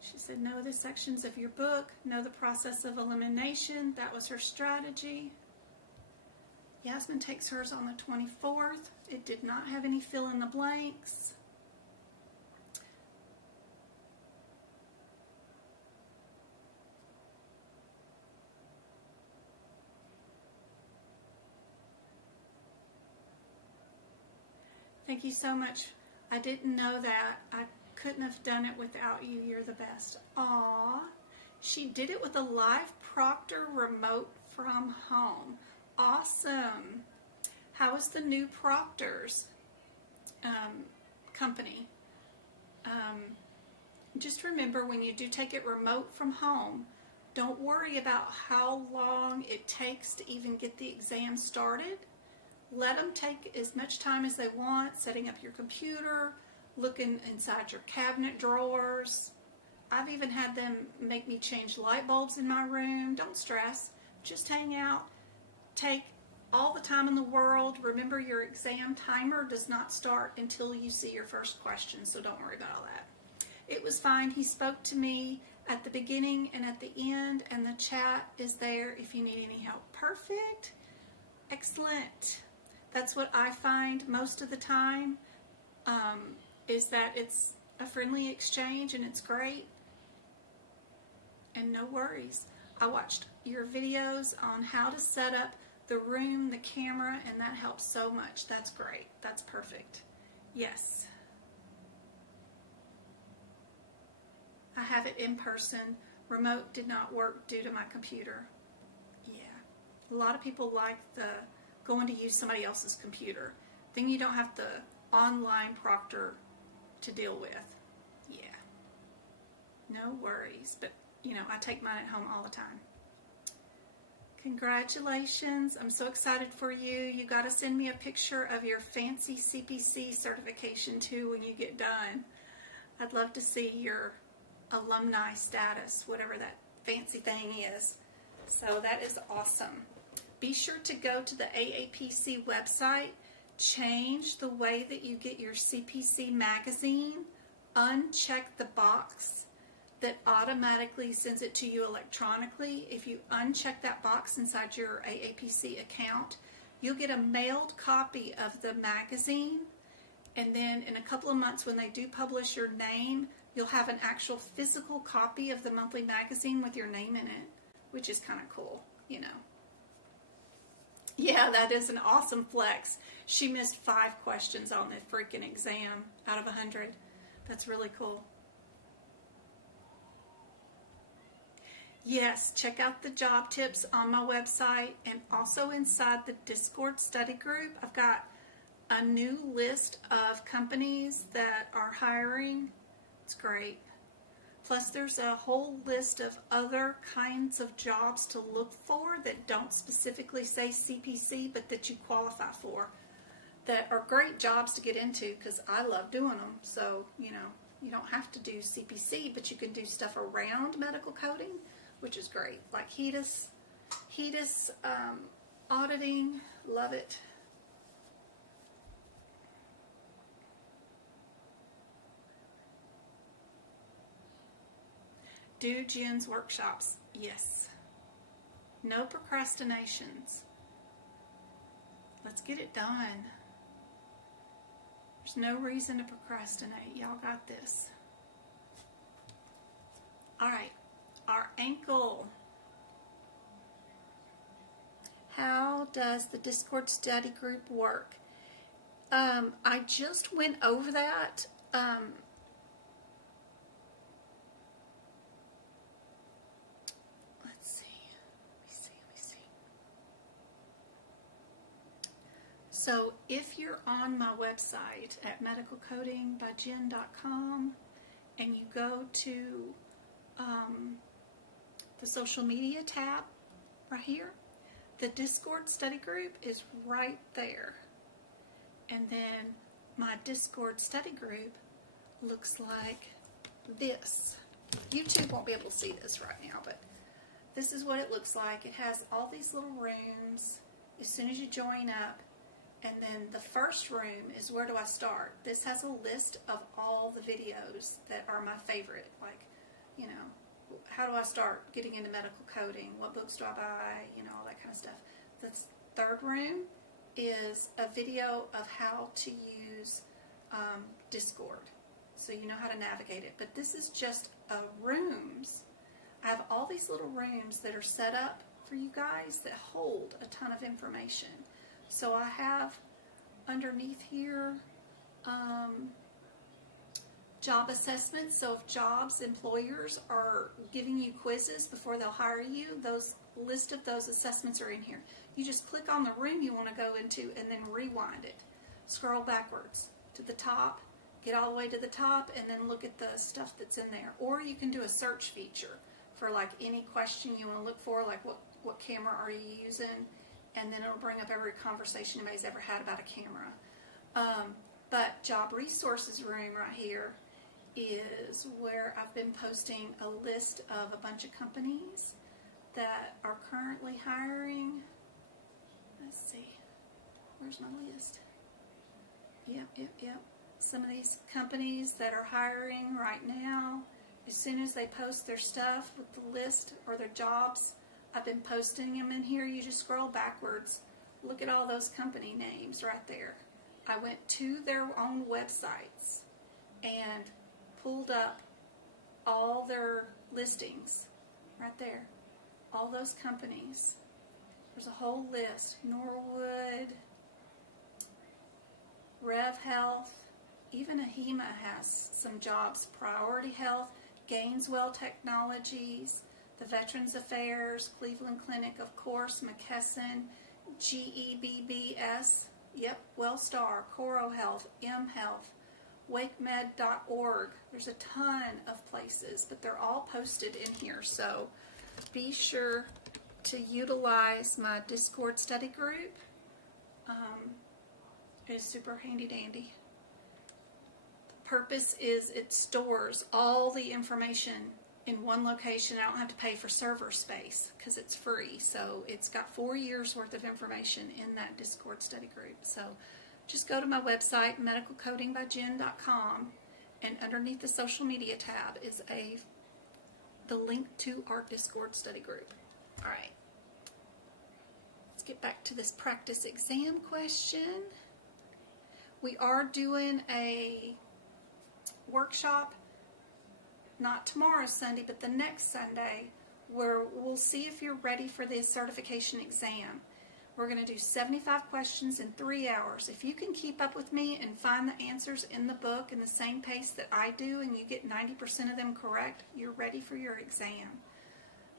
She said, know the sections of your book, know the process of elimination. That was her strategy. Yasmin takes hers on the 24th. It did not have any fill in the blanks. Thank you so much. I didn't know that. I couldn't have done it without you. You're the best. Aww. She did it with a live proctor remote from home. Awesome. How is the new proctors company? Just remember, when you do take it remote from home, don't worry about how long it takes to even get the exam started. Let them take as much time as they want, setting up your computer, looking inside your cabinet drawers. I've even had them make me change light bulbs in my room. Don't stress. Just hang out. Take all the time in the world. Remember, your exam timer does not start until you see your first question, so don't worry about all that. It was fine. He spoke to me at the beginning and at the end, and the chat is there if you need any help. Perfect. Excellent. That's what I find most of the time, is that it's a friendly exchange and it's great. And no worries. I watched your videos on how to set up the room, the camera, and that helps so much. That's great. That's perfect. Yes. I have it in person. Remote did not work due to my computer. Yeah. A lot of people like the going to use somebody else's computer. Then you don't have the online proctor to deal with. Yeah. No worries. But, you know, I take mine at home all the time. Congratulations. I'm so excited for you. You got to send me a picture of your fancy CPC certification too when you get done. I'd love to see your alumni status, whatever that fancy thing is. So that is awesome. Be sure to go to the AAPC website, change the way that you get your CPC magazine, uncheck the box that automatically sends it to you electronically. If you uncheck that box inside your AAPC account, you'll get a mailed copy of the magazine, and then in a couple of months when they do publish your name, you'll have an actual physical copy of the monthly magazine with your name in it, which is kind of cool, you know. Yeah, that is an awesome flex. She missed 5 questions on the freaking exam out of 100. That's really cool. Yes, check out the job tips on my website, and also inside the Discord study group, I've got a new list of companies that are hiring. It's great. Plus, there's a whole list of other kinds of jobs to look for that don't specifically say CPC, but that you qualify for, that are great jobs to get into, because I love doing them. So, you know, you don't have to do CPC, but you can do stuff around medical coding, which is great. Like HEDIS auditing, love it. Do Jen's workshops. Yes. No procrastinations. Let's get it done. There's no reason to procrastinate. Y'all got this. All right. Our ankle. How does the Discord study group work? I just went over that. So if you're on my website at medicalcodingbyjen.com and you go to the social media tab right here, the Discord study group is right there. And then my Discord study group looks like this. YouTube won't be able to see this right now, but this is what it looks like. It has all these little rooms as soon as you join up. And then the first room is where do I start? This has a list of all the videos that are my favorite. Like, you know, how do I start getting into medical coding? What books do I buy? You know, all that kind of stuff. The third room is a video of how to use Discord. So you know how to navigate it. But this is just rooms. I have all these little rooms that are set up for you guys that hold a ton of information. So I have underneath here job assessments. So if employers are giving you quizzes before they'll hire you, those list of those assessments are in here. You just click on the room you want to go into and then rewind it. Scroll backwards to the top, get all the way to the top, and then look at the stuff that's in there. Or you can do a search feature for like any question you want to look for, like what camera are you using, and then it'll bring up every conversation anybody's ever had about a camera. But job resources room right here is where I've been posting a list of a bunch of companies that are currently hiring. Let's see, where's my list? Yep. Some of these companies that are hiring right now, as soon as they post their stuff with the list or their jobs, I've been posting them in here. You just scroll backwards, look at all those company names right there. I went to their own websites and pulled up all their listings right there. All those companies. There's a whole list. Norwood, Rev Health, even Ahima has some jobs. Priority Health, Gaineswell Technologies, the Veterans Affairs, Cleveland Clinic, of course, McKesson, GEBBS, yep, Wellstar, Coro Health, M Health, WakeMed.org. There's a ton of places, but they're all posted in here. So be sure to utilize my Discord study group. It's super handy dandy. The purpose is it stores all the information in one location. I don't have to pay for server space because it's free. So it's got 4 years worth of information in that Discord study group. So just go to my website, medicalcodingbyjen.com, and underneath the social media tab is the link to our Discord study group. All right. Let's get back to this practice exam question. We are doing a workshop, not tomorrow Sunday, but the next Sunday, where we'll see if you're ready for the certification exam. We're going to do 75 questions in 3 hours. If you can keep up with me and find the answers in the book in the same pace that I do, and you get 90% of them correct, you're ready for your exam.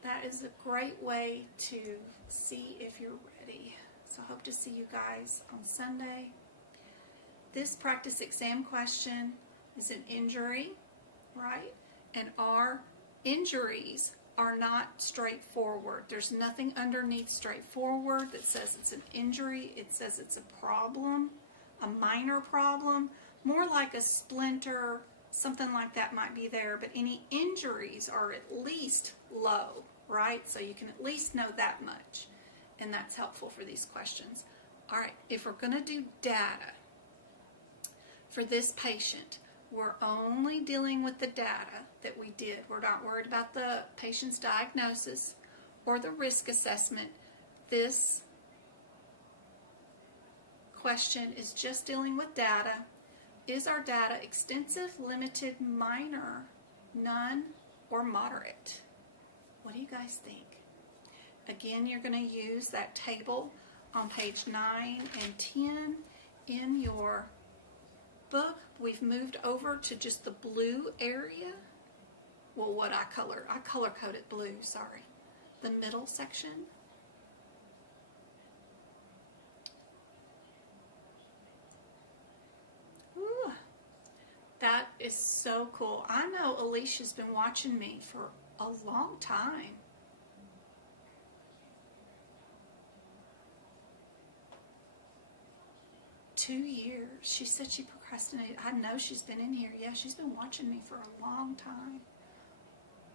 That is a great way to see if you're ready. So I hope to see you guys on Sunday. This practice exam question is an injury, right? And our injuries are not straightforward. There's nothing underneath straightforward that says it's an injury. It says it's a problem, a minor problem, more like a splinter, something like that might be there. But any injuries are at least low, right? So you can at least know that much. And that's helpful for these questions. All right, if we're going to do data for this patient, we're only dealing with the data that we did. We're not worried about the patient's diagnosis or the risk assessment. This question is just dealing with data. Is our data extensive, limited, minor, none, or moderate? What do you guys think? Again, you're going to use that table on page 9 and 10 in your book. We've moved over to just the blue area. Well, what I color coded blue, sorry. The middle section. Ooh, that is so cool. I know Alicia's been watching me for a long time. $2 years. She said she procrastinated. I know she's been in here. Yeah, she's been watching me for a long time.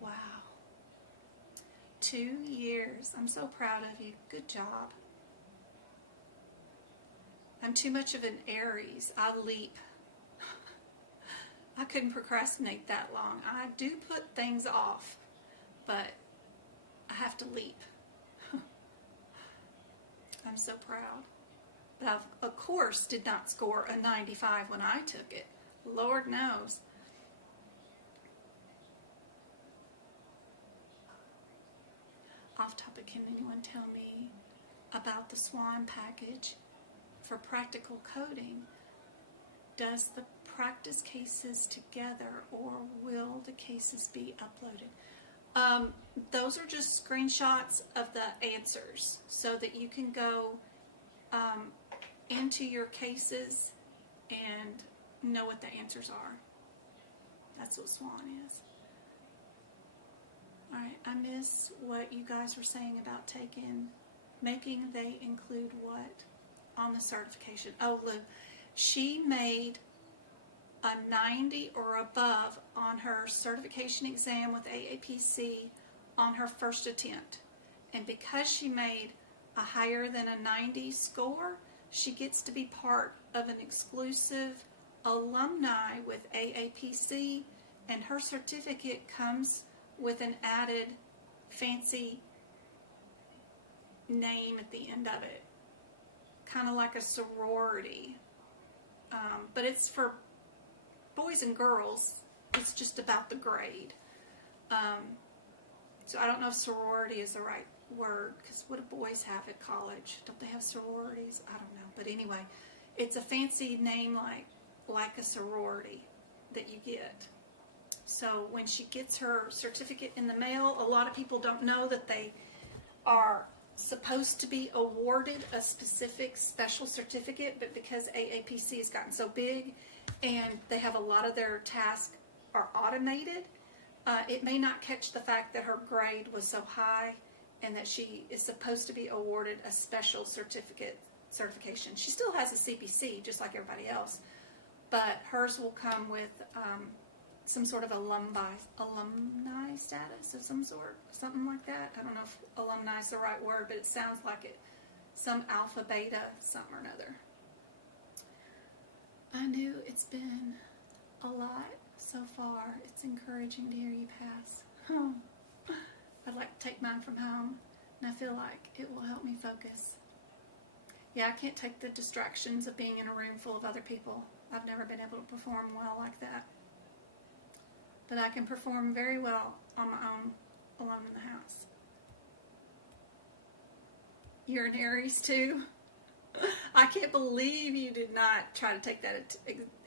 Wow. 2 years. I'm so proud of you. Good job. I'm too much of an Aries. I leap. I couldn't procrastinate that long. I do put things off, but I have to leap. I'm so proud. But I, of course, did not score a 95 when I took it. Lord knows. Off topic, can anyone tell me about the SWAN package for practical coding? Does the practice cases together, or will the cases be uploaded? Those are just screenshots of the answers so that you can go into your cases and know what the answers are. That's what SWAN is. Alright, I miss what you guys were saying about making they include what on the certification. Oh, Lou, she made a 90 or above on her certification exam with AAPC on her first attempt. And because she made a higher than a 90 score, she gets to be part of an exclusive alumni with AAPC, and her certificate comes with an added fancy name at the end of it, kind of like a sorority, but it's for boys and girls. It's just about the grade. So I don't know if sorority is the right word, because what do boys have at college? Don't they have sororities? I don't know. But anyway, it's a fancy name like a sorority that you get. So when she gets her certificate in the mail, a lot of people don't know that they are supposed to be awarded a specific special certificate, but because AAPC has gotten so big and they have a lot of their tasks are automated, it may not catch the fact that her grade was so high and that she is supposed to be awarded a special certification. She still has a CPC just like everybody else, but hers will come with some sort of alumni status of some sort, something like that. I don't know if alumni is the right word, but it sounds like it. Some alpha, beta, something or another. I knew it's been a lot so far. It's encouraging to hear you pass. Oh, I'd like to take mine from home, and I feel like it will help me focus. Yeah, I can't take the distractions of being in a room full of other people. I've never been able to perform well like that. But I can perform very well on my own, alone in the house. You're an Aries too? I can't believe you did not try to take that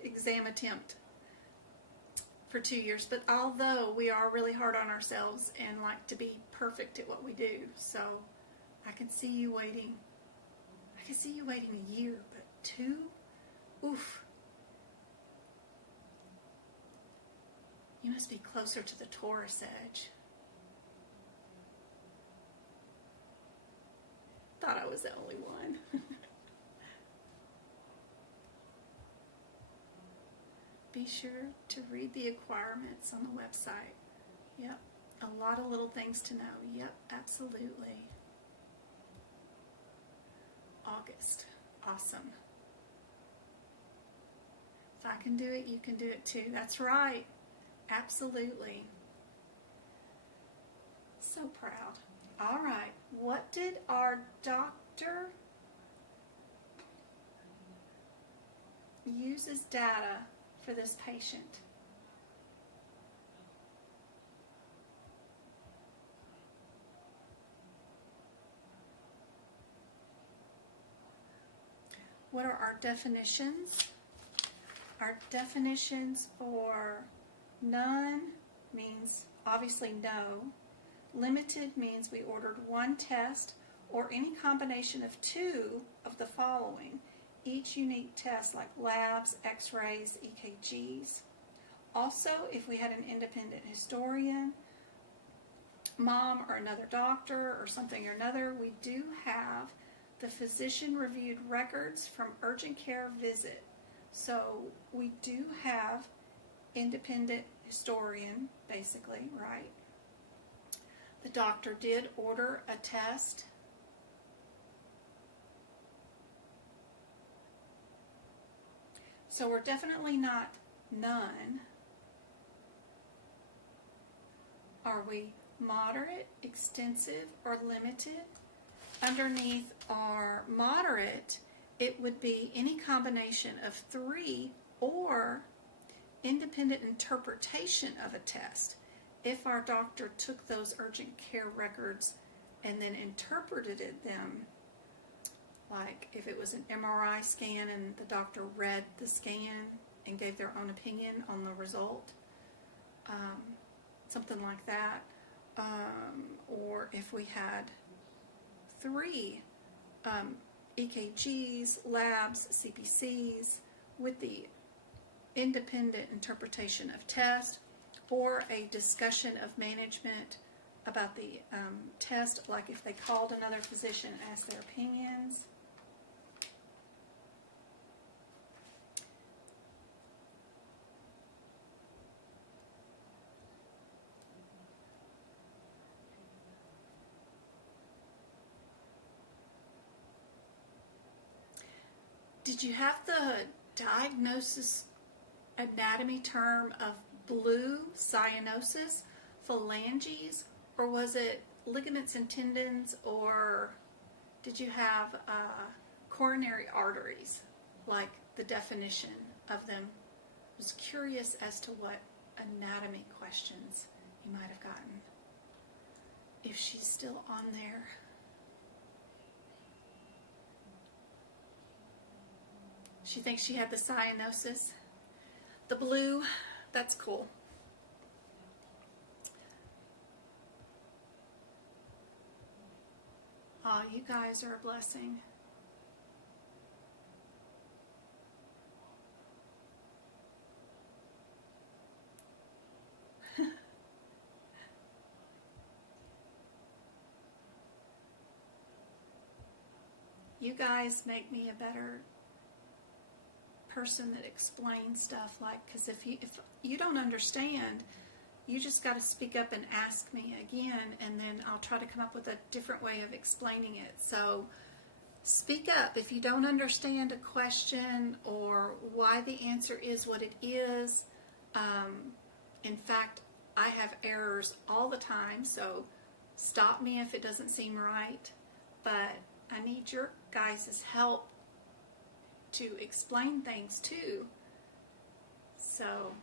exam attempt for 2 years. But although we are really hard on ourselves and like to be perfect at what we do, so I can see you waiting. I can see you waiting a year, but 2? Oof. You must be closer to the Taurus edge. Thought I was the only one. Be sure to read the requirements on the website. Yep, a lot of little things to know. Yep, absolutely. August, awesome. If I can do it, you can do it too. That's right. Absolutely. So proud. All right. What did our doctor use as data for this patient? What are our definitions? Our definitions for none means obviously no. Limited means we ordered one test or any combination of 2 of the following, each unique test like labs, x-rays, EKGs. Also, if we had an independent historian, mom or another doctor or something or another, we do have the physician-reviewed records from urgent care visit. So we do have independent historian, basically, right? The doctor did order a test. So we're definitely not none. Are we moderate, extensive, or limited? Underneath our moderate, it would be any combination of 3 or independent interpretation of a test. If our doctor took those urgent care records and then interpreted them, like if it was an MRI scan and the doctor read the scan and gave their own opinion on the result, something like that. Or if we had 3 EKGs, labs, CPCs with the independent interpretation of test, or a discussion of management about the test, like if they called another physician, asked their opinions. Did you have the diagnosis anatomy term of blue cyanosis, phalanges, or was it ligaments and tendons, or did you have coronary arteries, like the definition of them? I was curious as to what anatomy questions you might have gotten. If she's still on there. She thinks she had the cyanosis. The blue, that's cool. Oh, you guys are a blessing. You guys make me a better person that explains stuff, like, because if you don't understand, you just got to speak up and ask me again, and then I'll try to come up with a different way of explaining it. So speak up if you don't understand a question or why the answer is what it is. In fact, I have errors all the time, so stop me if it doesn't seem right, but I need your guys' help to explain things too. So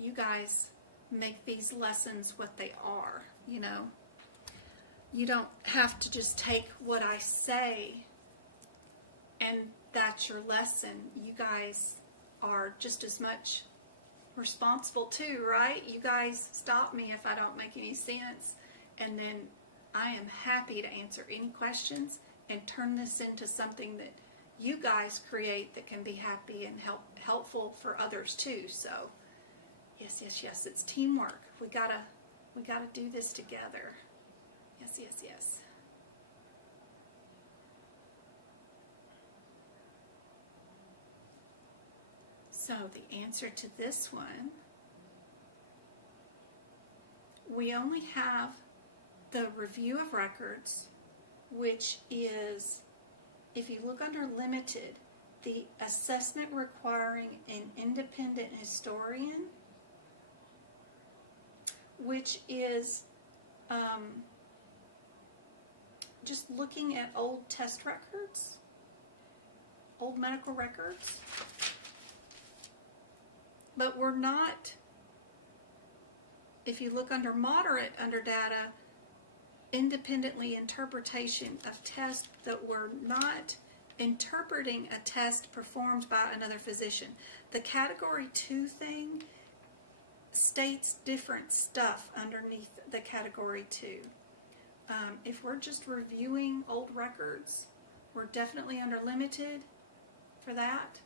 you guys make these lessons what they are, you know. You don't have to just take what I say and that's your lesson. You guys are just as much responsible too, right? You guys stop me if I don't make any sense, and then I am happy to answer any questions and turn this into something that you guys create that can be happy and helpful for others too. So yes, yes, yes, it's teamwork. We gotta do this together. Yes, yes, yes. So the answer to this one, we only have the review of records, which is, if you look under limited, the assessment requiring an independent historian, which is just looking at old test records, old medical records. But we're not, if you look under moderate, under data, independently interpretation of tests, that we're not interpreting a test performed by another physician. The category 2 thing states different stuff underneath the category 2. If we're just reviewing old records, we're definitely under limited for that.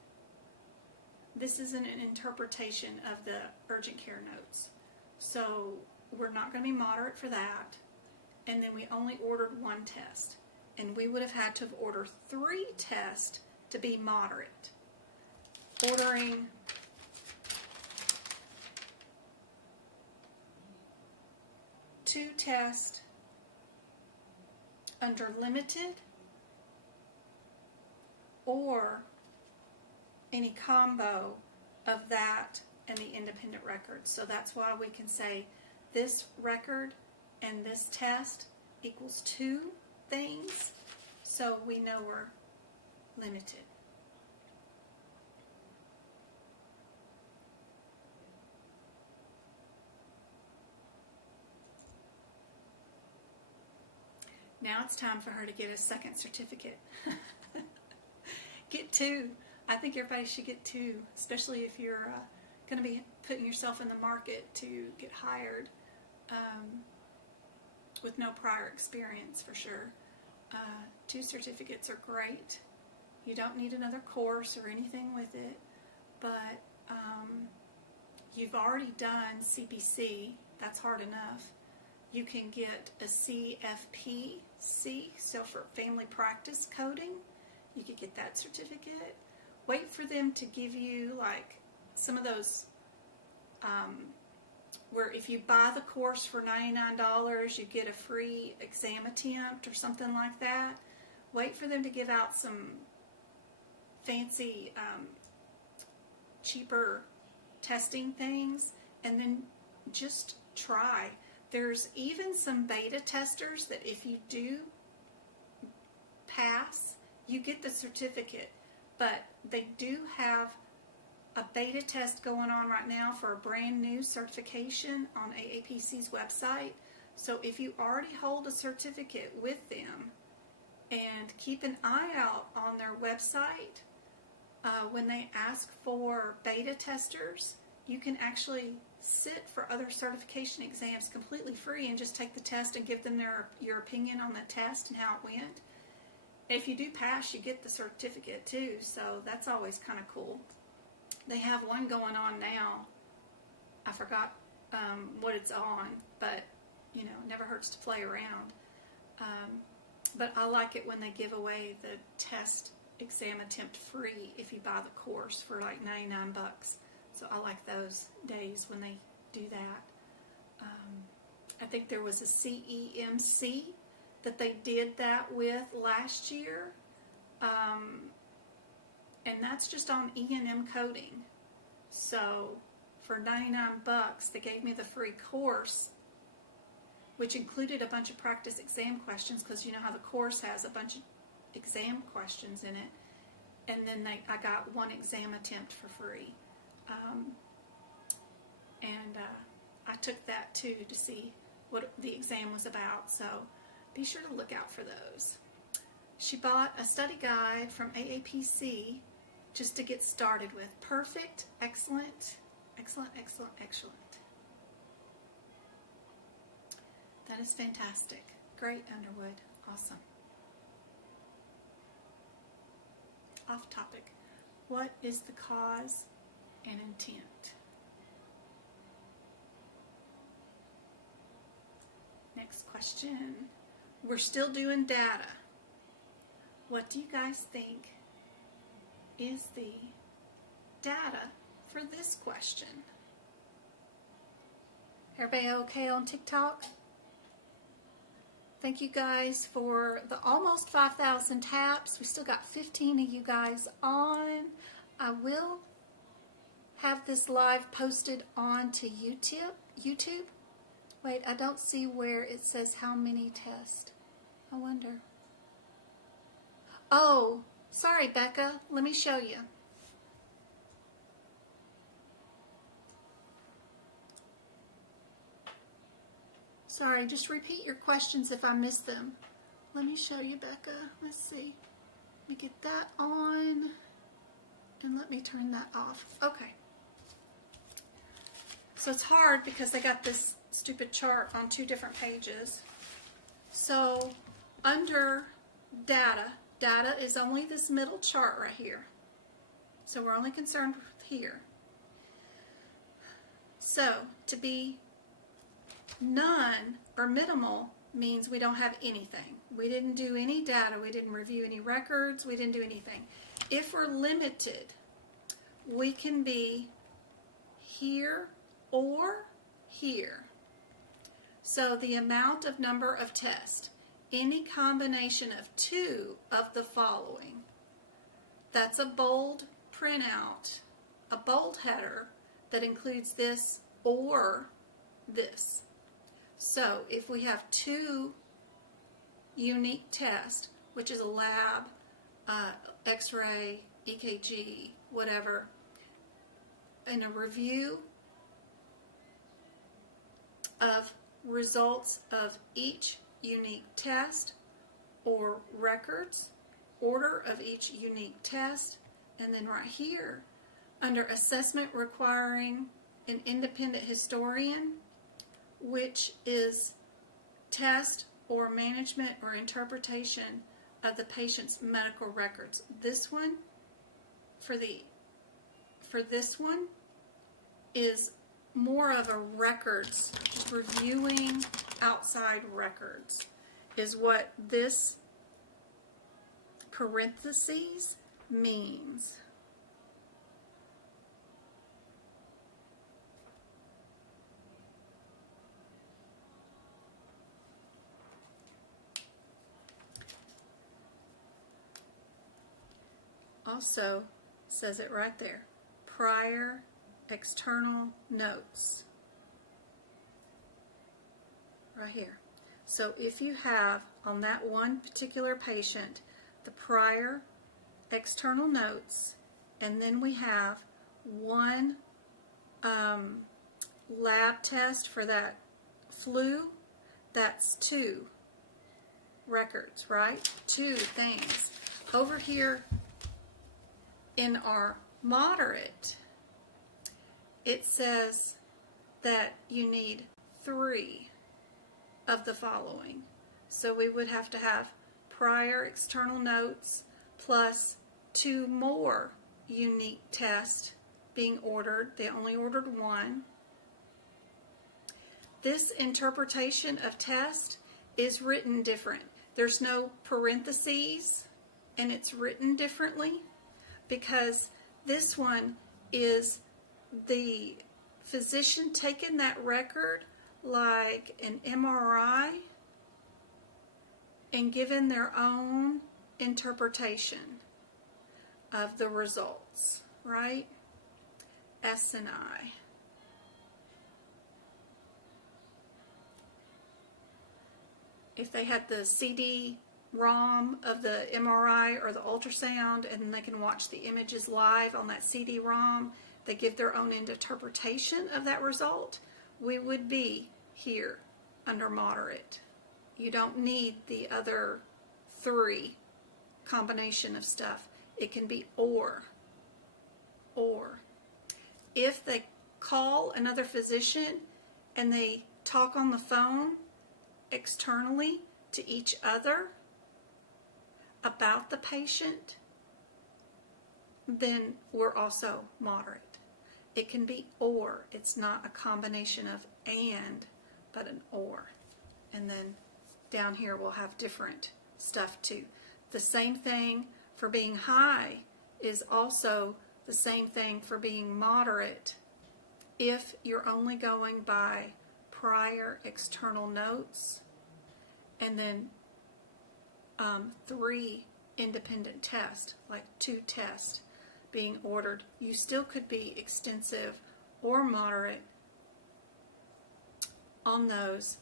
This isn't an interpretation of the urgent care notes. So we're not going to be moderate for that. And then we only ordered 1 test. And we would have had to have ordered 3 tests to be moderate. Ordering two tests under limited, or any combo of that and the independent records. So that's why we can say this record and this test equals 2 things, so we know we're limited. Now it's time for her to get a second certificate. Get 2. I think everybody should get 2, especially if you're going to be putting yourself in the market to get hired with no prior experience, for sure. 2 certificates are great. You don't need another course or anything with it, but you've already done CPC. That's hard enough. You can get a CFPC, so for family practice coding, you could get that certificate. Wait for them to give you like some of those where if you buy the course for $99, you get a free exam attempt or something like that. Wait for them to give out some fancy, cheaper testing things, and then just try. There's even some beta testers that if you do pass, you get the certificate, but they do have a beta test going on right now for a brand new certification on AAPC's website. So if you already hold a certificate with them, and keep an eye out on their website, when they ask for beta testers, you can actually sit for other certification exams completely free and just take the test and give them your opinion on the test and how it went. If you do pass, you get the certificate too, so that's always kind of cool. They have one going on now. I forgot what it's on, but you know, never hurts to play around. But I like it when they give away the test exam attempt free if you buy the course for like $99. So I like those days when they do that. I think there was a CEMC that they did that with last year. And that's just on E&M coding. So for $99, they gave me the free course, which included a bunch of practice exam questions, because you know how the course has a bunch of exam questions in it. And then I got 1 exam attempt for free. I took that too to see what the exam was about. So be sure to look out for those. She bought a study guide from AAPC just to get started with. Perfect, excellent, excellent, excellent, excellent. That is fantastic. Great, Underwood. Awesome. Off topic. What is the cause and intent? Next question. We're still doing data. What do you guys think is the data for this question? Everybody okay on TikTok? Thank you guys for the almost 5,000 taps. We still got 15 of you guys on. I will have this live posted onto YouTube. Wait, I don't see where it says how many tests. I wonder. Oh, sorry, Becca. Let me show you. Sorry, just repeat your questions if I miss them. Let me show you, Becca. Let's see. Let me get that on, and let me turn that off. Okay. So it's hard because I got this stupid chart on 2 different pages. So under data, data is only this middle chart right here. So we're only concerned with here. So to be none or minimal means we don't have anything. We didn't do any data. We didn't review any records. We didn't do anything. If we're limited, we can be here or here. So the amount of number of tests, any combination of 2 of the following. That's a bold printout, a bold header that includes this or this. So if we have 2 unique tests, which is a lab, x-ray, EKG, whatever, and a review of results of each unique test, or records, order of each unique test, And then right here, under assessment requiring an independent historian, which is test or management or interpretation of the patient's medical records. This one, for this one, is more of a records, reviewing outside records, is what this parentheses means. Also says it right there, prior external notes, right here. So if you have on that one particular patient the prior external notes, and then we have one lab test for that flu, that's 2 records, right? 2 things. Over here in our moderate, it says that you need 3 of the following. So we would have to have prior external notes plus 2 more unique tests being ordered. They only ordered 1. This interpretation of test is written different. There's no parentheses, and it's written differently because this one is the physician taking that record like an MRI and giving their own interpretation of the results, right? S and I. If they had the CD-ROM of the MRI or the ultrasound, and then they can watch the images live on that CD-ROM, they give their own interpretation of that result, we would be here under moderate. You don't need the other 3 combination of stuff. It can be or. If they call another physician and they talk on the phone externally to each other about the patient, then we're also moderate. It can be or. It's not a combination of and, but an or. And then down here we'll have different stuff too. The same thing for being high is also the same thing for being moderate if you're only going by prior external notes and then 3 independent tests, like 2 tests being ordered. You still could be extensive or moderate on those.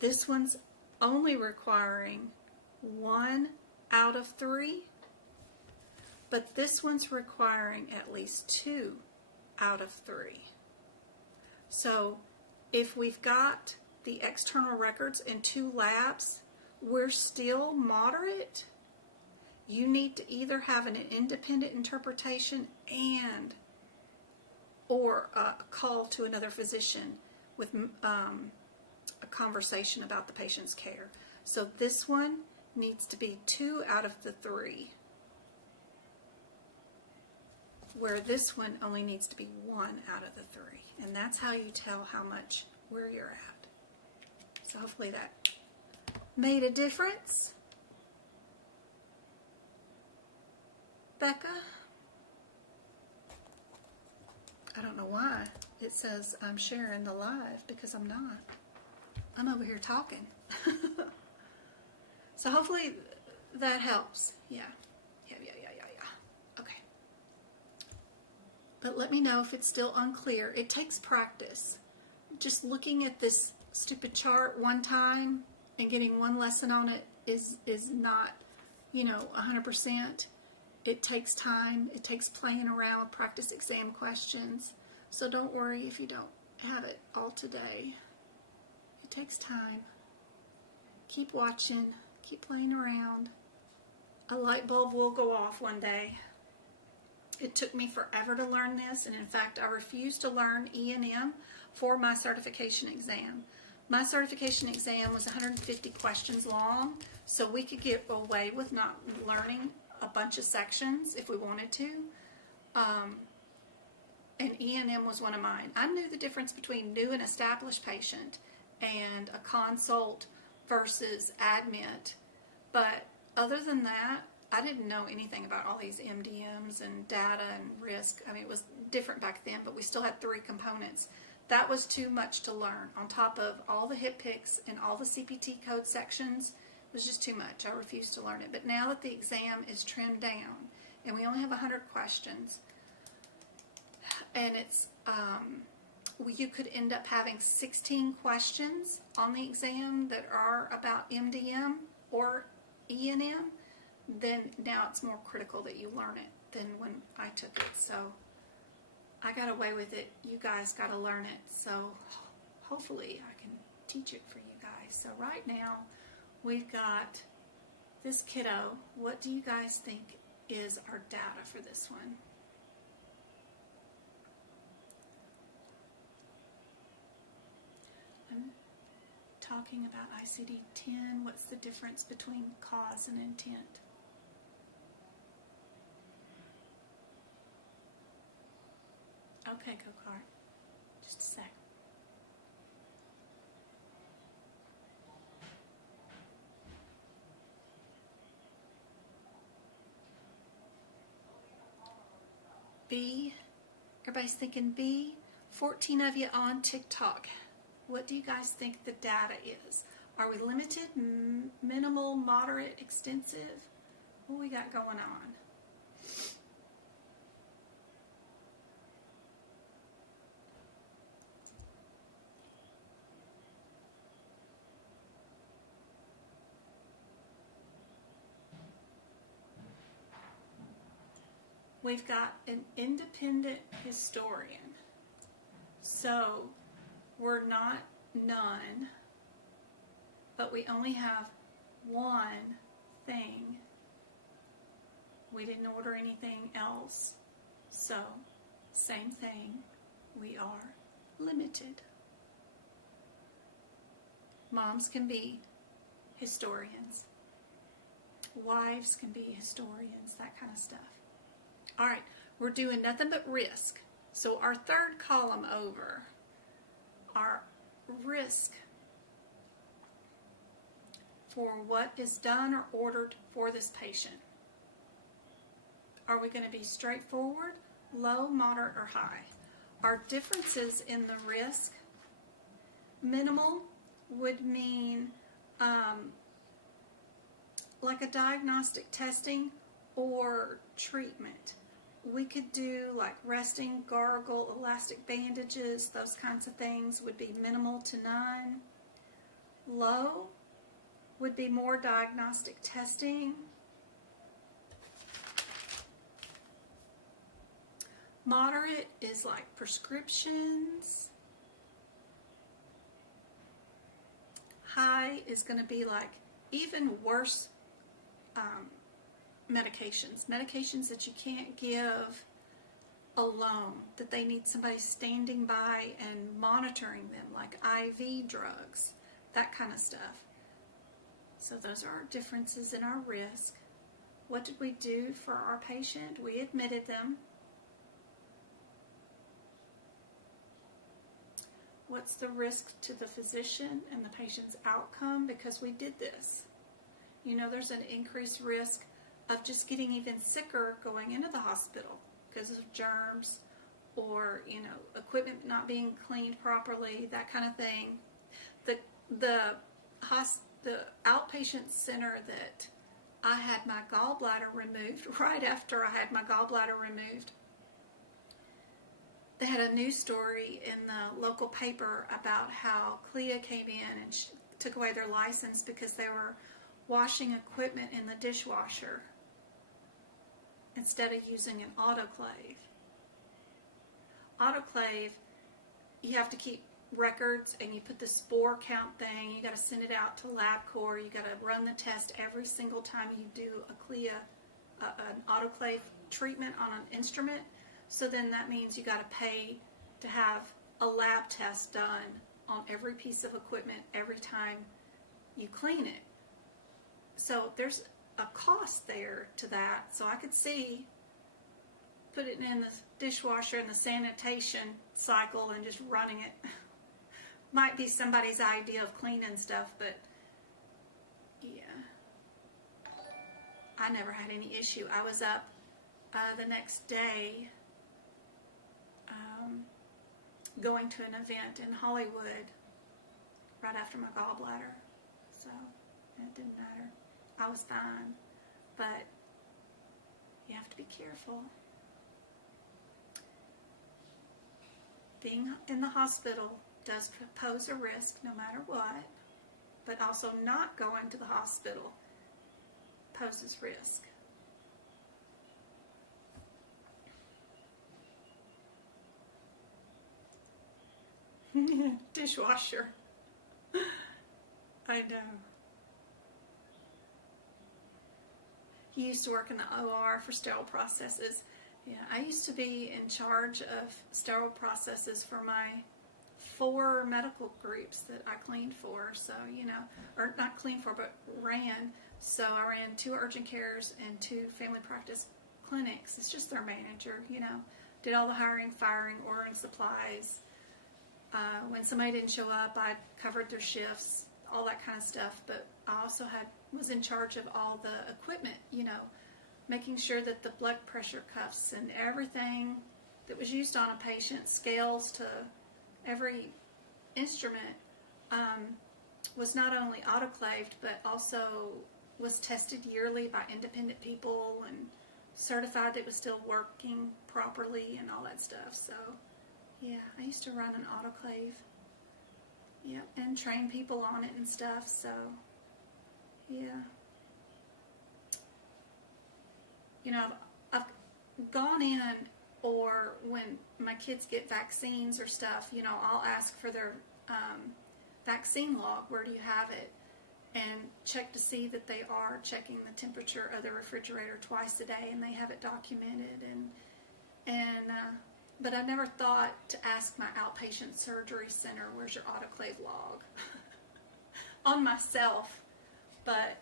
This one's only requiring 1 out of 3, but this one's requiring at least 2 out of 3. So if we've got the external records in 2 labs, we're still moderate. You need to either have an independent interpretation and or a call to another physician with a conversation about the patient's care. So this one needs to be 2 out of the 3, where this one only needs to be 1 out of the 3. And that's how you tell how much where you're at. So hopefully that made a difference. Becca? I don't know why it says I'm sharing the live, because I'm not. I'm over here talking. So hopefully that helps. Yeah. Okay. But let me know if it's still unclear. It takes practice. Just looking at this stupid chart one time and getting one lesson on it is not, 100%. It takes time. It takes playing around with practice exam questions. So don't worry if you don't have it all today. It takes time. Keep watching. Keep playing around. A light bulb will go off one day. It took me forever to learn this, and in fact, I refused to learn E&M for my certification exam. My certification exam was 150 questions long, so we could get away with not learning a bunch of sections if we wanted to. And E&M was one of mine. I knew the difference between new and established patient and a consult versus admit, but other than that, I didn't know anything about all these MDMs and data and risk. I mean, it was different back then, but we still had 3 components. That was too much to learn. On top of all the hip picks and all the CPT code sections, it was just too much. I refused to learn it. But now that the exam is trimmed down, and we only have 100 questions, and it's, you could end up having 16 questions on the exam that are about MDM or E&M, then now it's more critical that you learn it than when I took it. So I got away with it. You guys got to learn it. So hopefully I can teach it for you guys. So right now we've got this kiddo. What do you guys think is our data for this one? I'm talking about ICD-10. What's the difference between cause and intent? Okay, go-kart. Just a sec. B. Everybody's thinking B. 14 of you on TikTok. What do you guys think the data is? Are we limited, minimal, moderate, extensive? What we got going on? We've got an independent historian. So we're not none, but we only have one thing. We didn't order anything else. So, same thing, we are limited. Moms can be historians. Wives can be historians, that kind of stuff. All right, we're doing nothing but risk. So our third column over, our risk for what is done or ordered for this patient. Are we going to be straightforward, low, moderate, or high? Our differences in the risk, minimal would mean like a diagnostic testing or treatment. We could do like resting, gargle, elastic bandages, those kinds of things would be minimal to none. Low would be more diagnostic testing. Moderate is like prescriptions. High is going to be like even worse medications that you can't give alone, that they need somebody standing by and monitoring them, like IV drugs, that kind of stuff. So those are our differences in our risk. What did we do for our patient? We admitted them. What's the risk to the physician and the patient's outcome? Because we did this. You know, there's an increased risk of just getting even sicker going into the hospital because of germs or, you know, equipment not being cleaned properly, that kind of thing. The outpatient center that I had my gallbladder removed, right after I had my gallbladder removed, they had a news story in the local paper about how CLIA came in and took away their license because they were washing equipment in the dishwasher instead of using an autoclave. Autoclave, you have to keep records and you put the spore count thing, you got to send it out to LabCorp, you got to run the test every single time you do a CLIA, an autoclave treatment on an instrument. So then that means you got to pay to have a lab test done on every piece of equipment every time you clean it. So there's a cost there to that. So I could see putting it in the dishwasher and the sanitation cycle and just running it. Might be somebody's idea of cleaning stuff, but yeah. I never had any issue. I was up the next day going to an event in Hollywood right after my gallbladder. So it didn't matter. I was fine. But you have to be careful. Being in the hospital does pose a risk no matter what, but also not going to the hospital poses risk. Dishwasher. I know. He used to work in the OR for sterile processes. Yeah, I used to be in charge of sterile processes for my 4 medical groups that I cleaned for. So, or not cleaned for, but ran. So I ran 2 urgent cares and 2 family practice clinics. It's just their manager, Did all the hiring, firing, ordering supplies. When somebody didn't show up, I covered their shifts, all that kind of stuff. But I also was in charge of all the equipment, making sure that the blood pressure cuffs and everything that was used on a patient, scales to every instrument, was not only autoclaved, but also was tested yearly by independent people and certified it was still working properly and all that stuff. So, yeah, I used to run an autoclave. Yep, and train people on it and stuff. So, yeah. I've gone in, or when my kids get vaccines or stuff, I'll ask for their vaccine log. Where do you have it? And check to see that they are checking the temperature of the refrigerator twice a day, and they have it documented. But I never thought to ask my outpatient surgery center, where's your autoclave log? On myself. But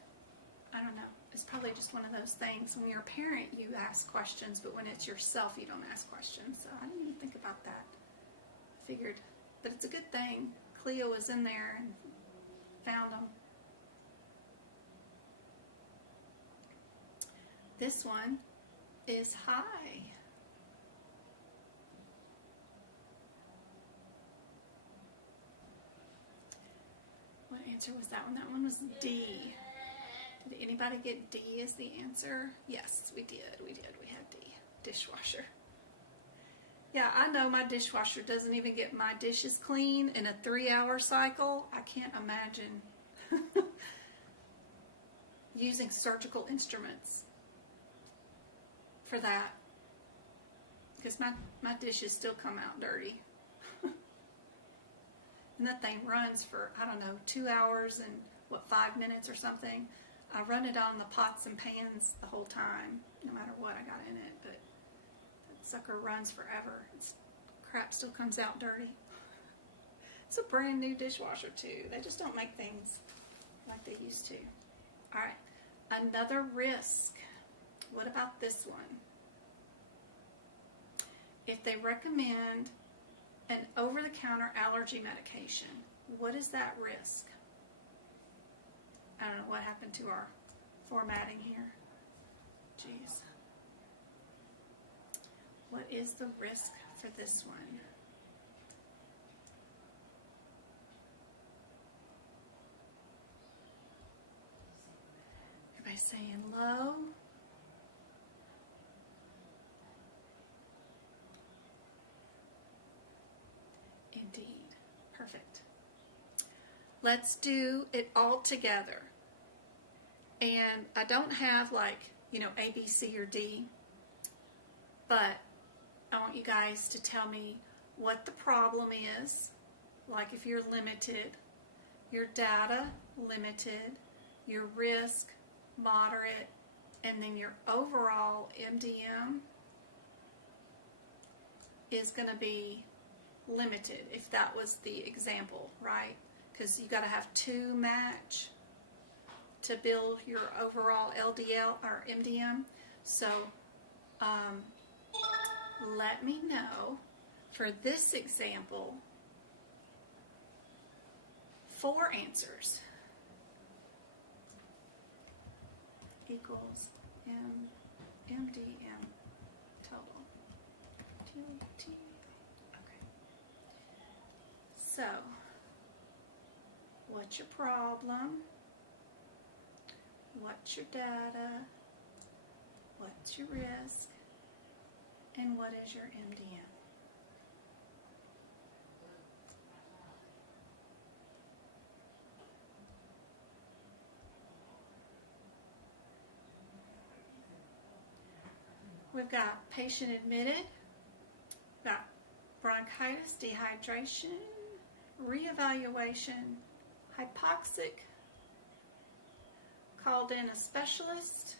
I don't know. It's probably just one of those things. When you're a parent, you ask questions, but when it's yourself, you don't ask questions. So I didn't even think about that. I figured, but it's a good thing. Cleo was in there and found them. This one is high. What answer was that one? That one was D. Did anybody get D as the answer? Yes, we did. We had D. Dishwasher. Yeah, I know my dishwasher doesn't even get my dishes clean in a 3-hour cycle. I can't imagine using surgical instruments for that, because my dishes still come out dirty. And that thing runs for, 2 hours and 5 minutes or something. I run it on the pots and pans the whole time, no matter what I got in it, but that sucker runs forever. Crap still comes out dirty. It's a brand new dishwasher too. They just don't make things like they used to. All right, another risk. What about this one? If they recommend an over-the-counter allergy medication, what is that risk? I don't know what happened to our formatting here. Jeez. What is the risk for this one? Everybody's saying low. Indeed. Perfect. Let's do it all together. And I don't have A, B, C, or D, but I want you guys to tell me what the problem is, like if you're limited, your data limited, your risk moderate, and then your overall MDM is going to be limited, if that was the example, right? Because you got to have 2 match to build your overall LDL or MDM. So let me know for this example 4 answers equals MDM total. Okay. So, what's your problem? What's your data? What's your risk? And what is your MDM? We've got patient admitted, we've got bronchitis, dehydration, reevaluation, hypoxic, called in a specialist,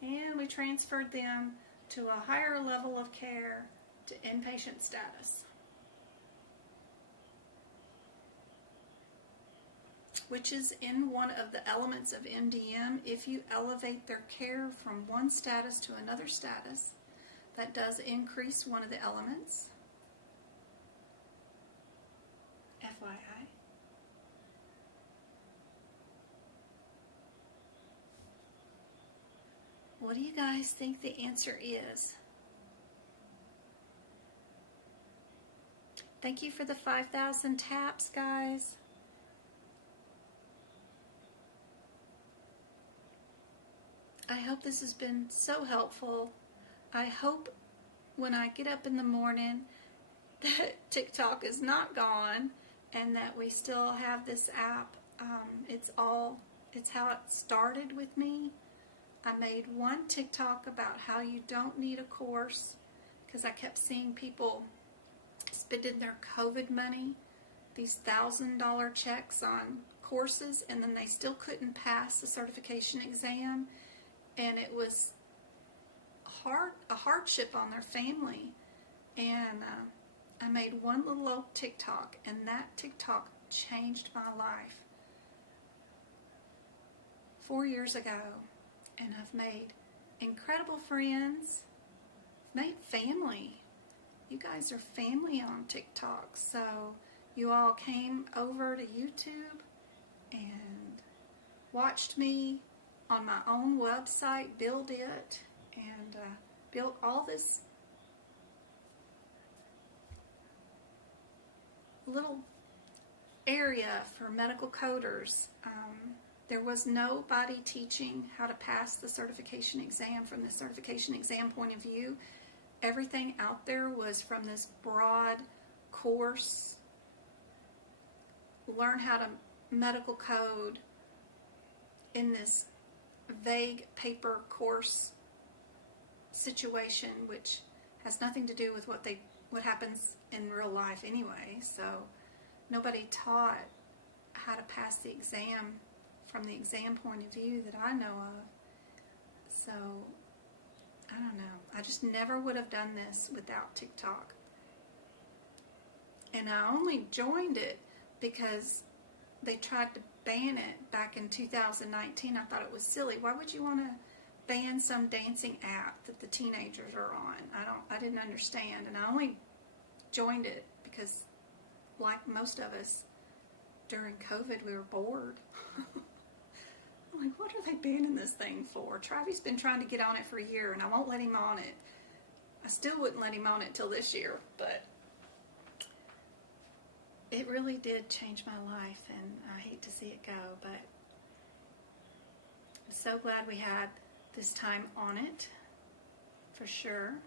and we transferred them to a higher level of care to inpatient status, which is in one of the elements of MDM. If you elevate their care from one status to another status, that does increase one of the elements. FYI. What do you guys think the answer is? Thank you for the 5,000 taps, guys. I hope this has been so helpful. I hope when I get up in the morning that TikTok is not gone and that we still have this app. It's how it started with me. I made one TikTok about how you don't need a course because I kept seeing people spending their COVID money, these $1,000 checks on courses, and then they still couldn't pass the certification exam, and it was a hardship on their family. And I made one little old TikTok, and that TikTok changed my life 4 years ago. And I've made incredible friends, made family. You guys are family on TikTok. So you all came over to YouTube and watched me on my own website build it, and built all this little area for medical coders. There was nobody teaching how to pass the certification exam from the certification exam point of view. Everything out there was from this broad course, learn how to medical code in this vague paper course situation, which has nothing to do with what happens in real life anyway. So nobody taught how to pass the exam from the exam point of view that I know of. So I don't know. I just never would have done this without TikTok. And I only joined it because they tried to ban it back in 2019. I thought it was silly. Why would you want to ban some dancing app that the teenagers are on? I didn't understand. And I only joined it because, like most of us, during COVID, we were bored. I'm like, what are they banning this thing for? Travis been trying to get on it for a year, and I won't let him on it. I still wouldn't let him on it till this year, but it really did change my life, and I hate to see it go, but I'm so glad we had this time on it, for sure.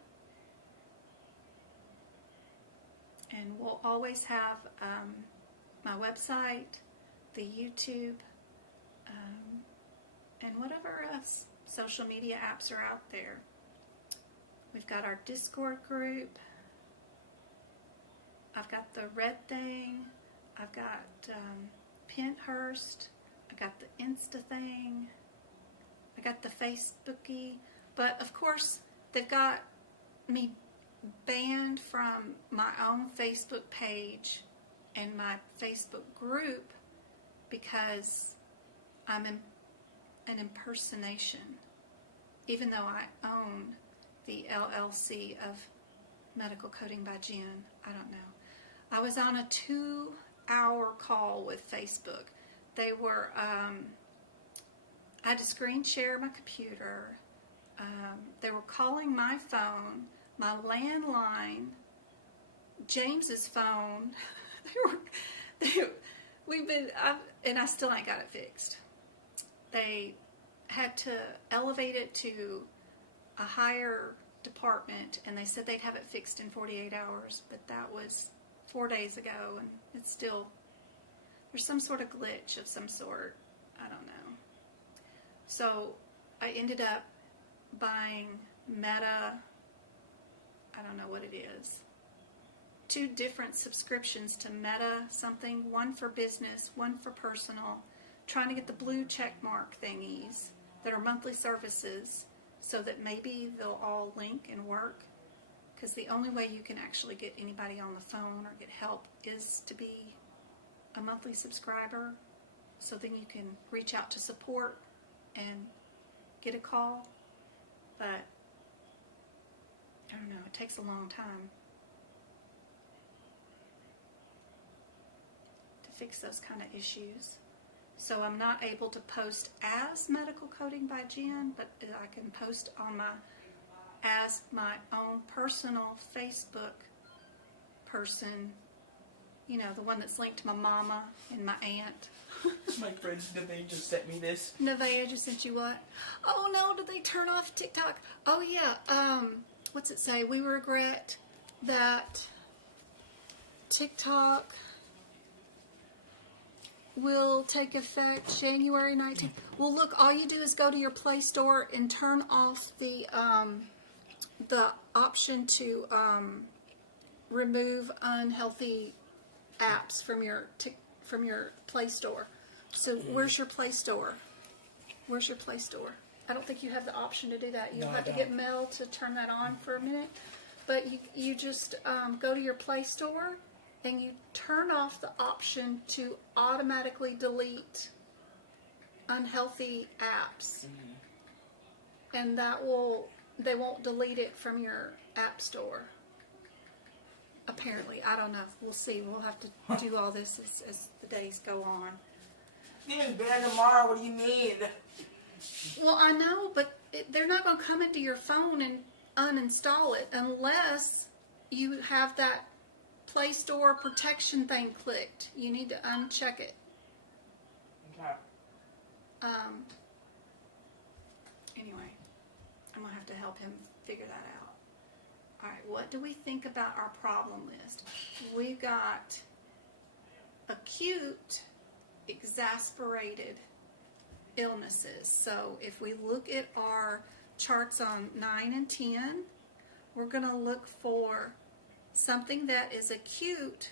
And we'll always have my website, the YouTube, and whatever else social media apps are out there. We've got our Discord group. I've got the Red Thing. I've got Pinterest. I got the Insta thing. I got the Facebooky, but of course they've got me banned from my own Facebook page and my Facebook group because I'm an impersonation, even though I own the LLC of Medical Coding by Jen. I don't know. I was on a 2-hour call with Facebook. They were, I had to screen share my computer. They were calling my phone, my landline, James's phone. And I still ain't got it fixed. They had to elevate it to a higher department, and they said they'd have it fixed in 48 hours, but that was 4 days ago, and it's still, there's some sort of glitch of some sort. I don't know. So I ended up buying Meta, I don't know what it is, 2 different subscriptions to Meta something, one for business, one for personal, trying to get the blue check mark thingies that are monthly services so that maybe they'll all link and work, because the only way you can actually get anybody on the phone or get help is to be a monthly subscriber, so then you can reach out to support and get a call. But I don't know, it takes a long time to fix those kind of issues. So I'm not able to post as Medical Coding by Jen, but I can post on as my own personal Facebook person, you know, the one that's linked to my mama and my aunt. My friend Nevaeh just sent me this. Nevaeh just sent you what? Oh no, did they turn off TikTok? Oh yeah, what's it say? We regret that TikTok will take effect January 19th. Well, look, all you do is go to your Play Store and turn off the option to remove unhealthy apps from your Play Store. So where's your Play Store? Where's your Play Store? I don't think you have the option to do that. You'll have to get Mel to turn that on for a minute. But you just go to your Play Store and you turn off the option to automatically delete unhealthy apps. And they won't delete it from your app store. Apparently, I don't know. We'll see. We'll have to do all this as the days go on. Even better tomorrow. What do you mean? Well, I know, but they're not going to come into your phone and uninstall it unless you have that Play Store protection thing clicked. You need to uncheck it. Okay. Anyway, I'm going to have to help him figure that out. All right, what do we think about our problem list? We've got acute, exasperated illnesses. So if we look at our charts on 9 and 10, we're going to look for something that is acute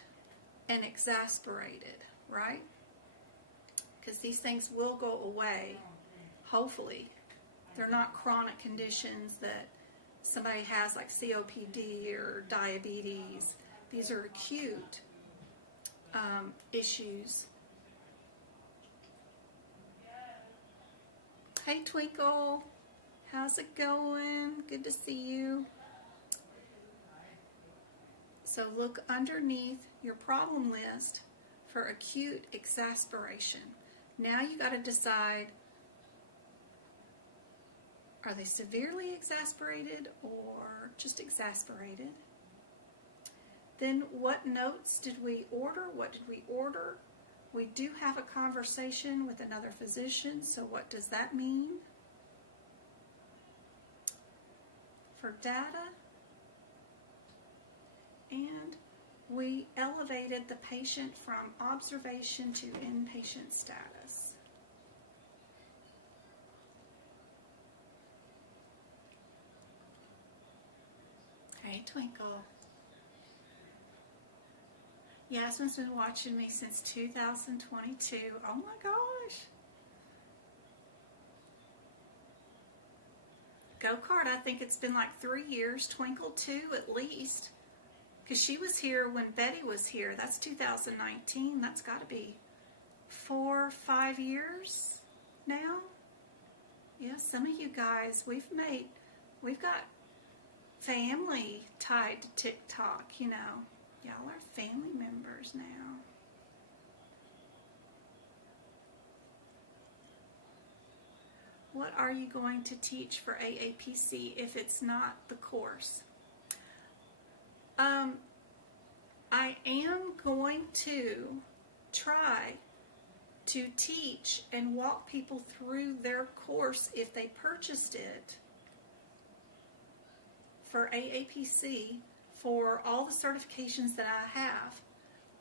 and exasperated, right? Because these things will go away, hopefully. They're not chronic conditions that somebody has like COPD or diabetes. These are acute issues. Hey Twinkle, how's it going? Good to see you. So look underneath your problem list for acute exasperation. Now you got to decide, are they severely exasperated or just exasperated? Then what notes did we order? What did we order? We do have a conversation with another physician, so what does that mean? For data, and we elevated the patient from observation to inpatient status. Hey Twinkle. Yasmin's been watching me since 2022. Oh my gosh. go-kart, I think it's been like 3 years. Twinkle, too, at least. Because she was here when Betty was here. That's 2019. That's got to be 4 or 5 years now. Yeah, some of you guys, we've got family tied to TikTok, you know. Y'all are family members now. What are you going to teach for AAPC if it's not the course? I am going to try to teach and walk people through their course if they purchased it for AAPC for all the certifications that I have.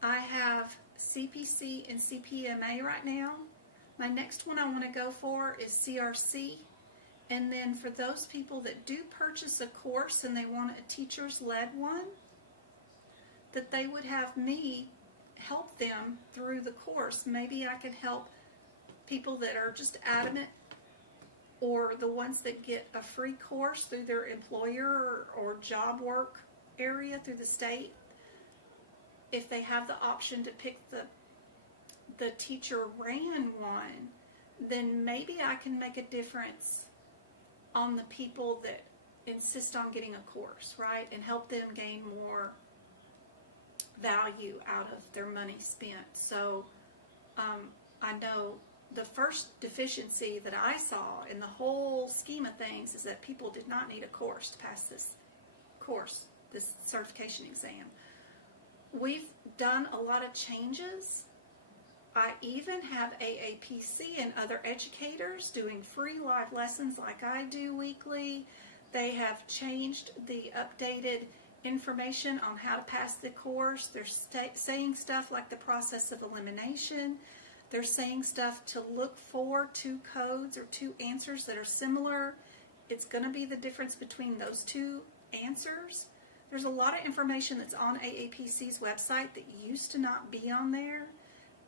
I have CPC and CPMA right now. My next one I want to go for is CRC. And then for those people that do purchase a course and they want a teacher's-led one, that they would have me help them through the course. Maybe I can help people that are just adamant, or the ones that get a free course through their employer or job work area through the state. If they have the option to pick the teacher ran one, then maybe I can make a difference on the people that insist on getting a course, right? And help them gain more value out of their money spent. So I know the first deficiency that I saw in the whole scheme of things is that people did not need a course to pass this course, this certification exam. We've done a lot of changes. I even have AAPC and other educators doing free live lessons like I do weekly. They have changed the updated information on how to pass the course. They're saying stuff like the process of elimination. They're saying stuff to look for 2 codes or 2 answers that are similar. It's going to be the difference between those 2 answers. There's a lot of information that's on AAPC's website that used to not be on there,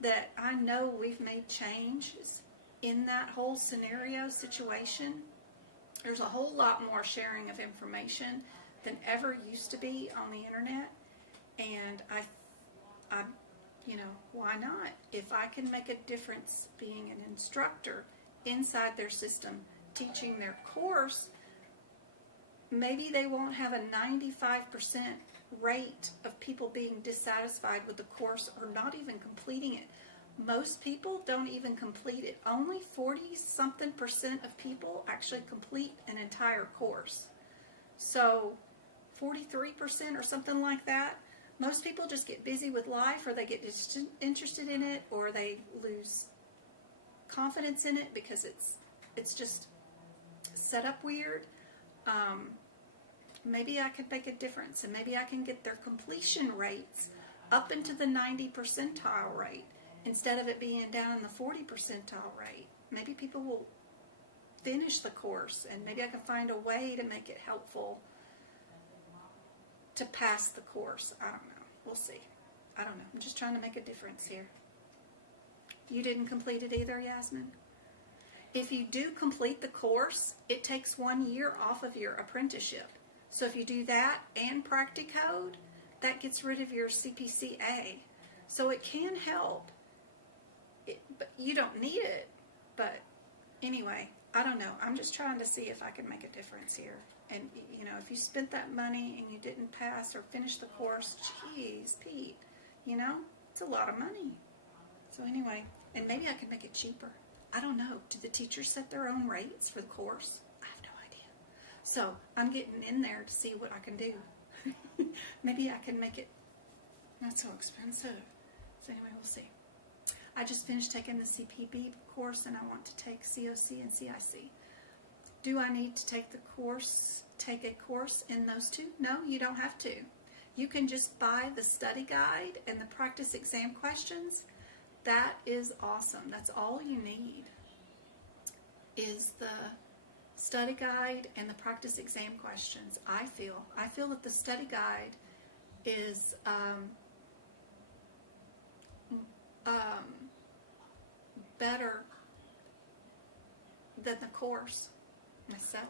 that I know we've made changes in that whole scenario situation. There's a whole lot more sharing of information than ever used to be on the internet, and I you know, why not? If I can make a difference being an instructor inside their system, teaching their course, maybe they won't have a 95% rate of people being dissatisfied with the course or not even completing it. Most people don't even complete it. Only 40-something% of people actually complete an entire course. So 43% or something like that. Most people just get busy with life, or they get disinterested in it, or they lose confidence in it because it's just set up weird. Maybe I could make a difference, and maybe I can get their completion rates up into the 90 percentile rate instead of it being down in the 40 percentile rate. Maybe people will finish the course, and maybe I can find a way to make it helpful to pass the course. I don't know. We'll see. I don't know. I'm just trying to make a difference here. You didn't complete it either, Yasmin? If you do complete the course, it takes 1 year off of your apprenticeship. So if you do that and Practicode, that gets rid of your CPCA. So it can help. But you don't need it. But anyway, I don't know. I'm just trying to see if I can make a difference here. And, you know, if you spent that money and you didn't pass or finish the course, geez, Pete, you know, it's a lot of money. So anyway, and maybe I can make it cheaper. I don't know. Do the teachers set their own rates for the course? I have no idea. So I'm getting in there to see what I can do. Maybe I can make it not so expensive. So anyway, we'll see. I just finished taking the CPB course, and I want to take COC and CIC. Do I need to take a course in those 2? No, you don't have to. You can just buy the study guide and the practice exam questions. That is awesome. That's all you need is the study guide and the practice exam questions. I feel that the study guide is better than the course myself.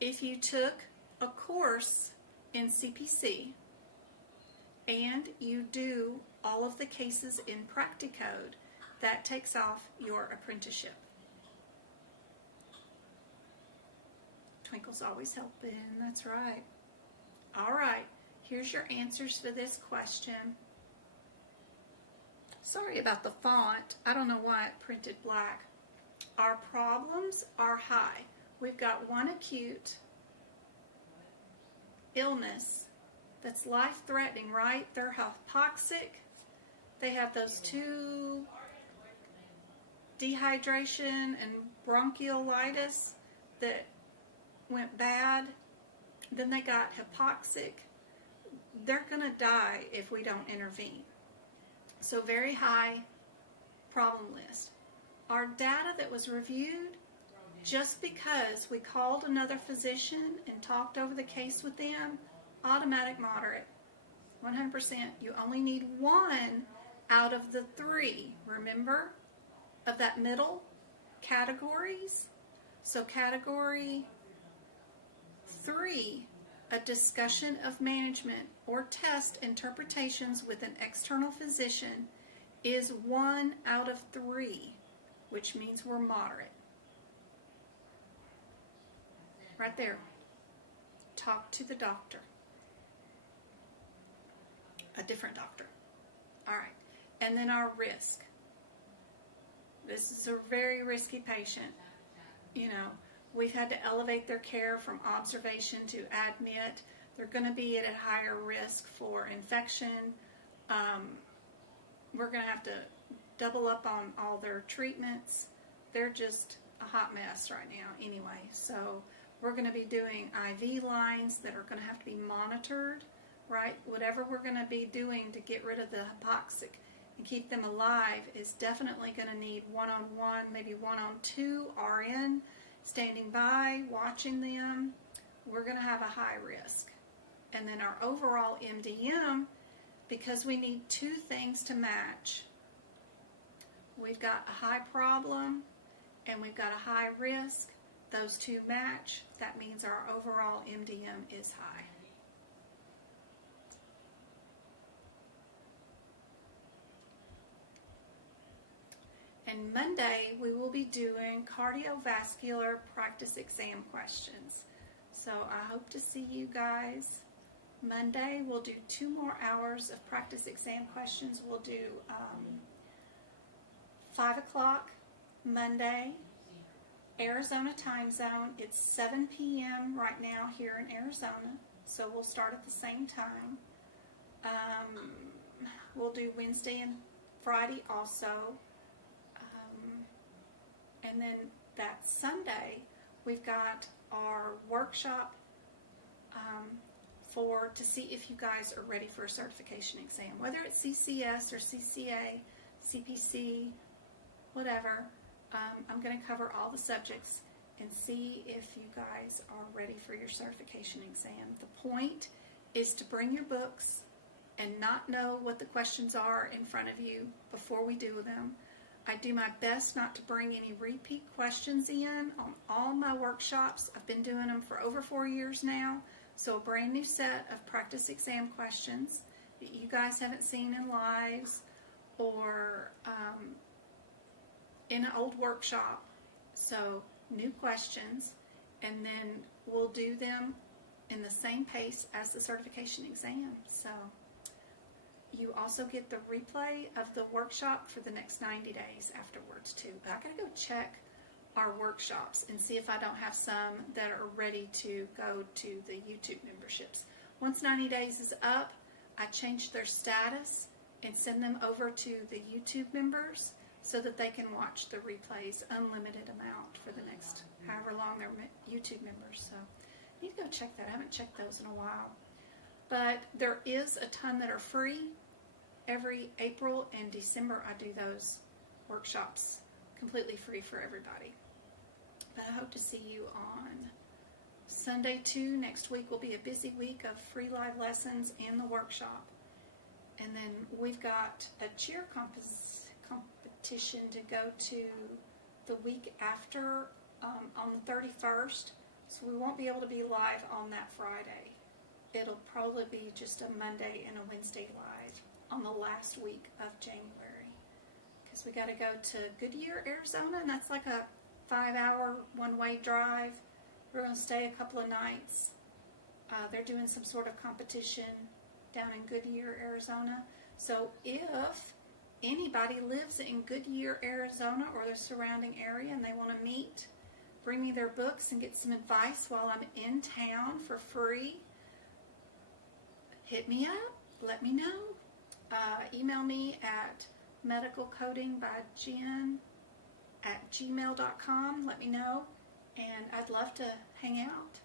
if you took a course in CPC and you do all of the cases in Practicode, that takes off your apprenticeship. Twinkle's always helping, that's right. All right, here's your answers for this question. Sorry about the font. I don't know why it printed black. Our problems are high. We've got one acute illness that's life-threatening, right? They're hypoxic. They have those two, dehydration and bronchiolitis, that went bad. Then they got hypoxic. They're going to die if we don't intervene. So very high problem list. Our data that was reviewed, just because we called another physician and talked over the case with them, automatic moderate, 100%. You only need one out of the three, remember, of that middle categories. So category 3, a discussion of management or test interpretations with an external physician, is 1 out of 3, which means we're moderate. Right there. Talk to the doctor. A different doctor. All right. And then our risk. This is a very risky patient. You know, we've had to elevate their care from observation to admit. They're going to be at a higher risk for infection. We're going to have to double up on all their treatments. They're just a hot mess right now anyway. So we're going to be doing IV lines that are going to have to be monitored, right? Whatever we're going to be doing to get rid of the hypoxic and keep them alive is definitely going to need one-on-one, maybe one-on-two RN, standing by, watching them. We're going to have a high risk. And then our overall MDM, because we need two things to match. We've got a high problem and we've got a high risk. Those two match. That means our overall MDM is high. And Monday we will be doing cardiovascular practice exam questions. So I hope to see you guys Monday. We'll do 2 more hours of practice exam questions. We'll do 5 o'clock Monday, Arizona time zone. It's 7 p.m. right now here in Arizona, so we'll start at the same time. We'll do Wednesday and Friday also. And then that Sunday, we've got our workshop to see if you guys are ready for a certification exam. Whether it's CCS or CCA, CPC, whatever, I'm going to cover all the subjects and see if you guys are ready for your certification exam. The point is to bring your books and not know what the questions are in front of you before we do them. I do my best not to bring any repeat questions in on all my workshops. I've been doing them for over 4 years now. So a brand new set of practice exam questions that you guys haven't seen in lives or in an old workshop. So new questions, and then we'll do them in the same pace as the certification exam. So you also get the replay of the workshop for the next 90 days afterwards too. But I gotta go check our workshops and see if I don't have some that are ready to go to the YouTube memberships. Once 90 days is up, I change their status and send them over to the YouTube members so that they can watch the replays, unlimited amount for the next however long they're YouTube members. So I need to go check that. I haven't checked those in a while. But there is a ton that are free. Every April and December I do those workshops completely free for everybody. But I hope to see you on Sunday too. Next week will be a busy week of free live lessons and the workshop. And then we've got a cheer competition to go to the week after on the 31st. So we won't be able to be live on that Friday. It'll probably be just a Monday and a Wednesday live on the last week of January. Because we got to go to Goodyear, Arizona, and that's like a 5-hour one-way drive. We're going to stay a couple of nights. They're doing some sort of competition down in Goodyear, Arizona. So if anybody lives in Goodyear, Arizona or the surrounding area and they want to meet, bring me their books and get some advice while I'm in town for free, hit me up, let me know. Email me at medicalcodingbyjen@gmail.com. Let me know, and I'd love to hang out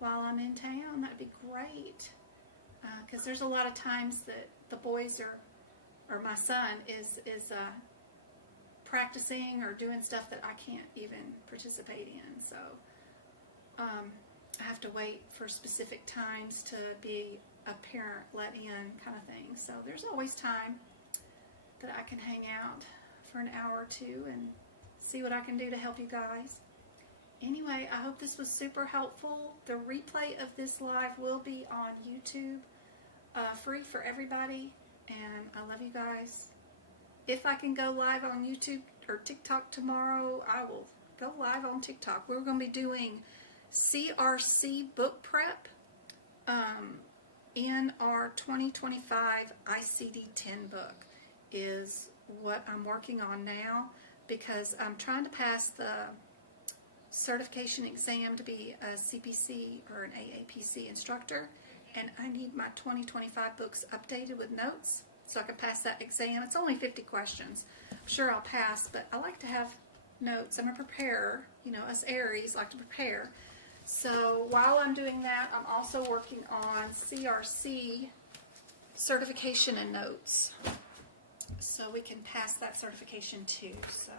while I'm in town. That'd be great, because there's a lot of times that the boys or my son is practicing or doing stuff that I can't even participate in. So I have to wait for specific times to be a parent let in kind of thing. So there's always time that I can hang out for an hour or two and see what I can do to help you guys. Anyway, I hope this was super helpful. The replay of this live will be on YouTube, free for everybody, and I love you guys. If I can go live on YouTube or TikTok tomorrow, I will go live on TikTok. We're going to be doing CRC book prep in our 2025 ICD-10 book is what I'm working on now, because I'm trying to pass the certification exam to be a CPC or an aapc instructor, and I need my 2025 books updated with notes so I can pass that exam. It's only 50 questions. I'm sure I'll pass, but I like to have notes. I'm a preparer. You know, us Aries like to prepare. So while I'm doing that, I'm also working on CRC certification and notes, so we can pass that certification too. So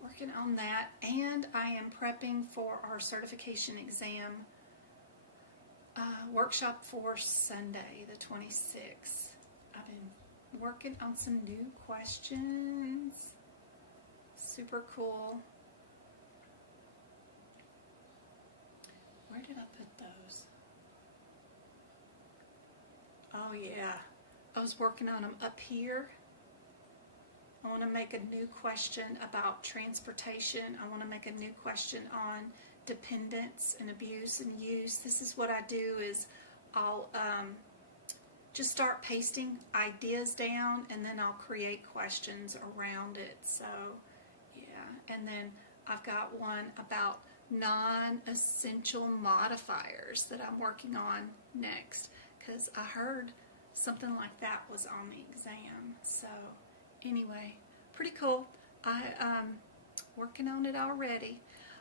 working on that, and I am prepping for our certification exam workshop for Sunday, the 26th. I've been working on some new questions. Super cool. Where did I put those? Oh yeah, I was working on them up here. I want to make a new question about transportation. I want to make a new question on dependence and abuse and use. This is what I do is I'll just start pasting ideas down, and then I'll create questions around it. So yeah, and then I've got one about non-essential modifiers that I'm working on next, because I heard something like that was on the exam. So anyway, pretty cool. I'm working on it already.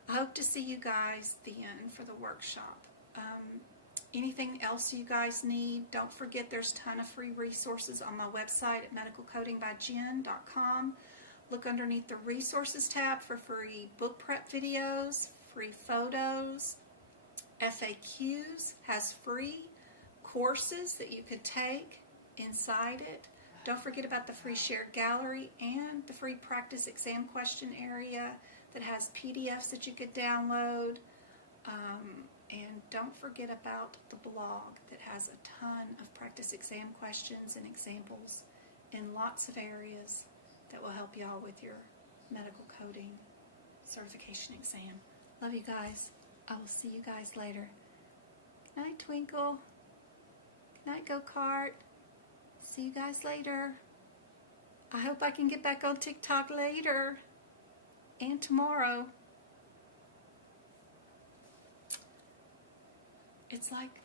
I hope to see you guys then for the workshop. Anything else you guys need, don't forget there's a ton of free resources on my website at medicalcodingbyjen.com. Look underneath the resources tab for free book prep videos, free photos, FAQs, has free courses that you could take inside it. Don't forget about the free shared gallery and the free practice exam question area that has PDFs that you could download. And don't forget about the blog that has a ton of practice exam questions and examples in lots of areas that will help y'all with your medical coding certification exam. Love you guys. I will see you guys later. Good night, Twinkle. Good night, Go-Kart. See you guys later. I hope I can get back on TikTok later and tomorrow. It's like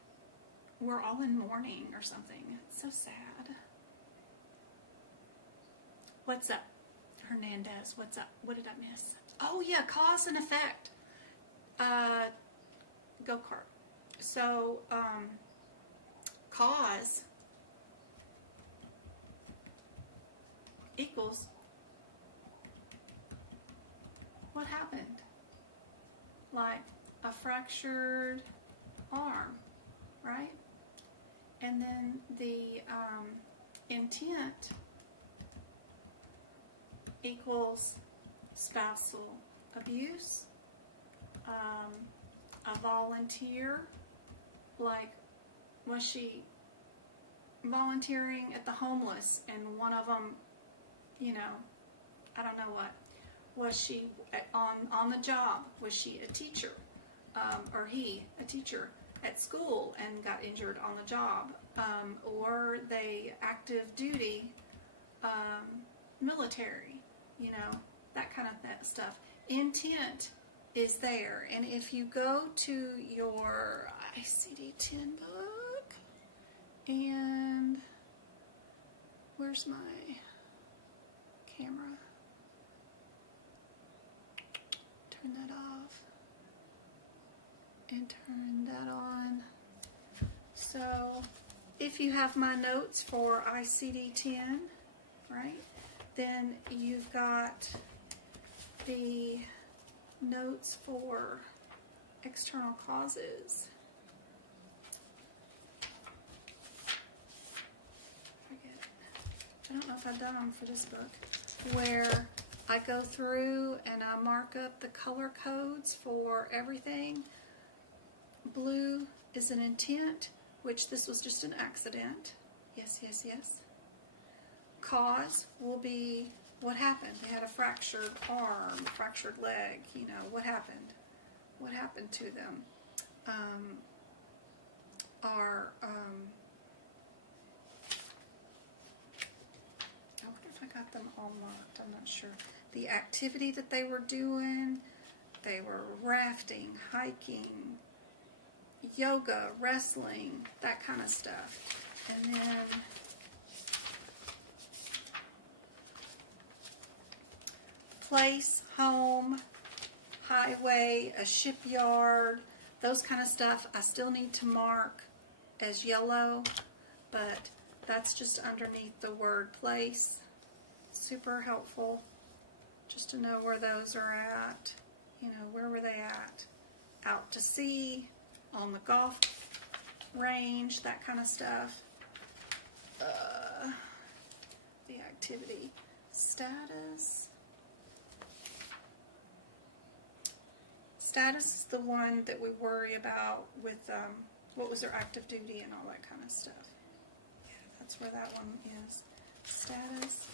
we're all in mourning or something. It's so sad. What's up, Hernandez? What's up? What did I miss? Oh yeah, cause and effect. Go-kart. So, cause equals what happened? Like a fractured arm, right? And then the intent equals spousal abuse, a volunteer? Like, was she volunteering at the homeless and one of them, you know, I don't know what. Was she on the job? Was she a teacher? Or he, a teacher at school and got injured on the job? Or they active duty military, you know, that kind of stuff. Intent is there. And if you go to your ICD-10 book, and where's my camera? Turn that off and turn that on. So if you have my notes for ICD-10, right, then you've got the notes for external causes. I don't know if I've done them for this book, where I go through and I mark up the color codes for everything. Blue is an intent, which this was just an accident. Yes, yes, yes. Cause will be what happened. They had a fractured arm, fractured leg, you know, what happened? What happened to them? I wonder if I got them all marked. I'm not sure. The activity that they were doing, they were rafting, hiking, yoga, wrestling, that kind of stuff. And then place, home, highway, a shipyard, those kind of stuff I still need to mark as yellow, but that's just underneath the word place. Super helpful just to know where those are at. You know, where were they at? Out to sea, on the golf range, that kind of stuff. The activity status. Status is the one that we worry about with what was their active duty and all that kind of stuff. Yeah, that's where that one is. Status.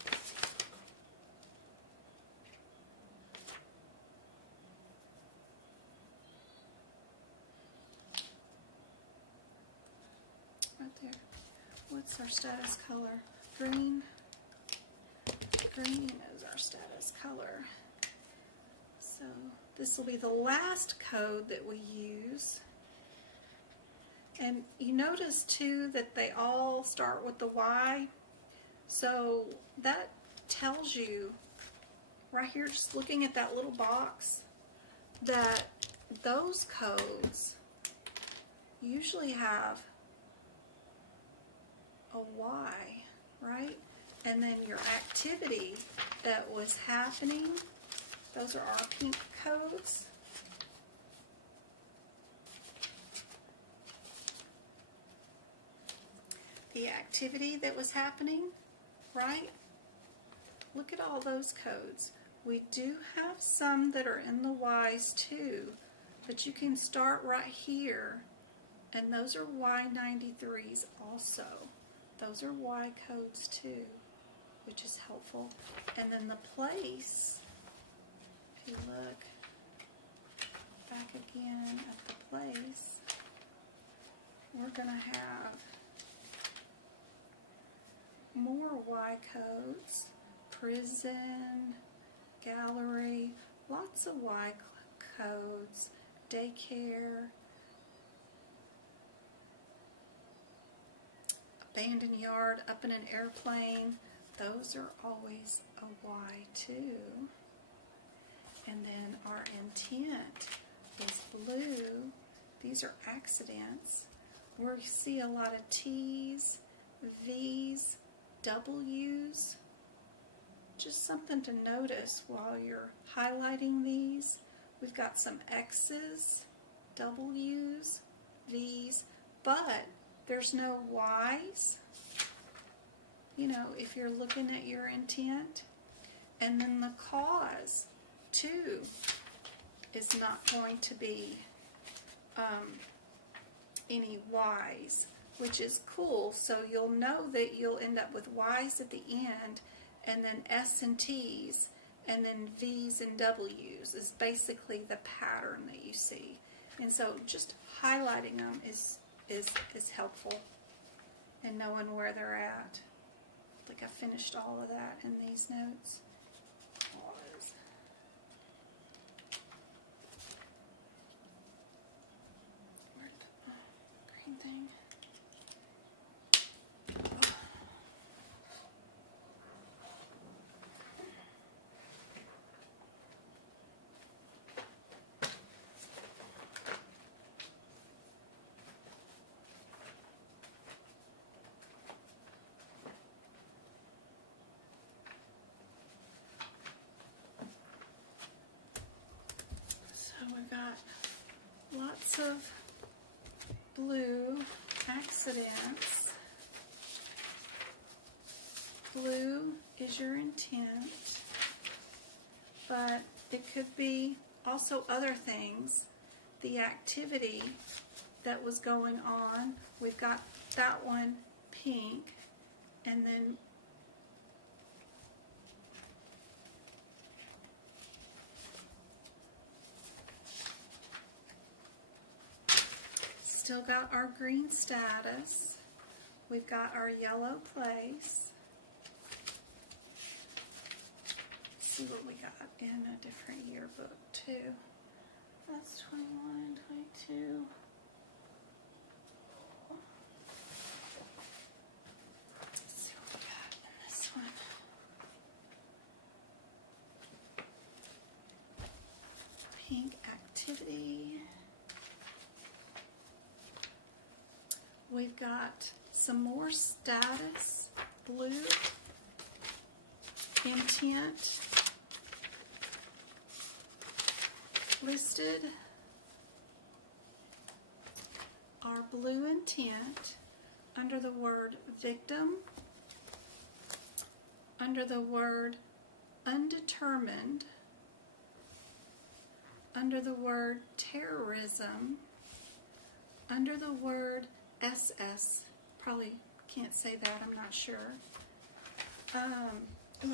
Right there. What's our status color? Green. Green is our status color. So this will be the last code that we use. And you notice too that they all start with the Y. So that tells you right here, just looking at that little box, that those codes usually have a Y, right? And then your activity that was happening, those are our pink codes. The activity that was happening, right? Look at all those codes. We do have some that are in the Y's too, but you can start right here, and those are Y93s also. Those are Y codes too, which is helpful. And then the place, if you look back again at the place, we're going to have more Y codes, prison, gallery, lots of Y codes, daycare, abandoned yard, up in an airplane, those are always a Y too. And then our intent is blue. These are accidents. We see a lot of T's, V's, W's. Just something to notice while you're highlighting these. We've got some X's, W's, V's, but there's no Y's, you know, if you're looking at your intent. And then the cause, too, is not going to be any Y's, which is cool. So you'll know that you'll end up with Y's at the end, and then S and T's, and then V's and W's is basically the pattern that you see. And so just highlighting them is helpful in knowing where they're at. I think I finished all of that in these notes. Where'd the green thing? We've got lots of blue accidents. Blue is your intent, but it could be also other things. The activity that was going on, we've got that one pink, and then still got our green status. We've got our yellow place. Let's see what we got in a different yearbook too. That's 21, 22. Let's see what we got in this one. Pink activity. We've got some more status, blue, intent listed. Our blue intent under the word victim, under the word undetermined, under the word terrorism, under the word SS, probably can't say that, I'm not sure. I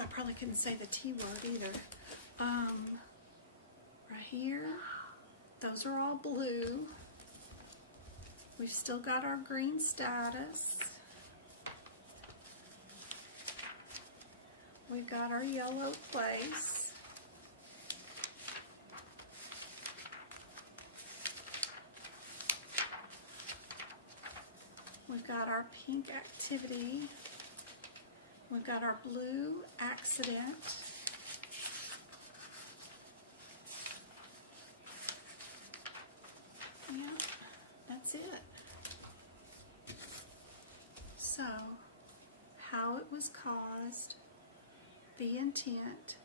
probably couldn't say the T word either. Right here, those are all blue. We've still got our green status. We've got our yellow place. We've got our pink activity. We've got our blue accident. Yeah, that's it. So, how it was caused, the intent,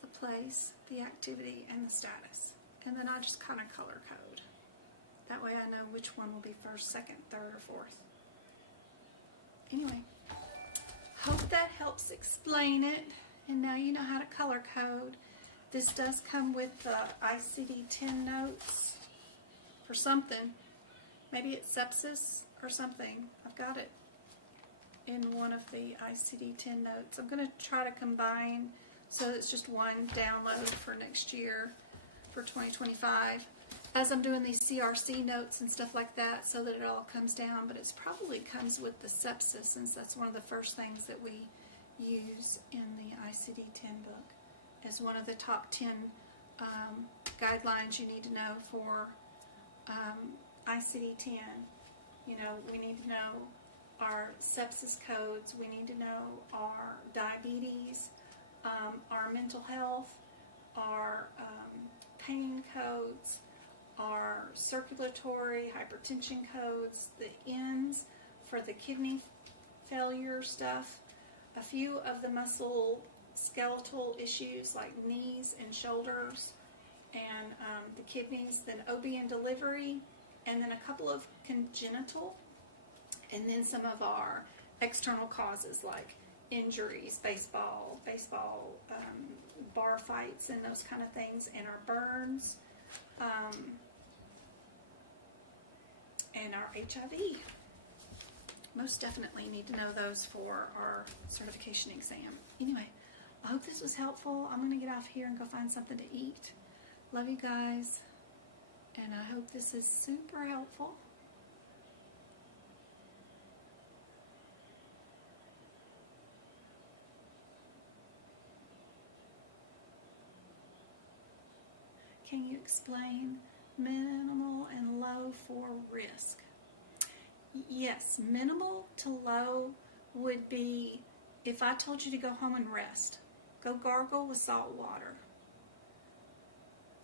the place, the activity, and the status. And then I just kind of color code. That way I know which one will be first, second, third, or fourth. Anyway, hope that helps explain it. And now you know how to color code. This does come with the ICD-10 notes for something. Maybe it's sepsis or something. I've got it in one of the ICD-10 notes. I'm going to try to combine so it's just one download for next year for 2025. As I'm doing these CRC notes and stuff like that so that it all comes down, but it probably comes with the sepsis since that's one of the first things that we use in the ICD-10 book as one of the top 10 guidelines you need to know for ICD-10. You know, we need to know our sepsis codes, we need to know our diabetes, our mental health, our pain codes, our circulatory hypertension codes, the N's for the kidney failure stuff, a few of the muscle skeletal issues like knees and shoulders, and the kidneys, then OB and delivery, and then a couple of congenital, and then some of our external causes like injuries, baseball bar fights and those kind of things, and our burns, and our HIV. Most definitely need to know those for our certification exam. Anyway, I hope this was helpful. I'm going to get off here and go find something to eat. Love you guys, and I hope this is super helpful. Can you explain minimal and low for risk? Yes, minimal to low would be if I told you to go home and rest. Go gargle with salt water.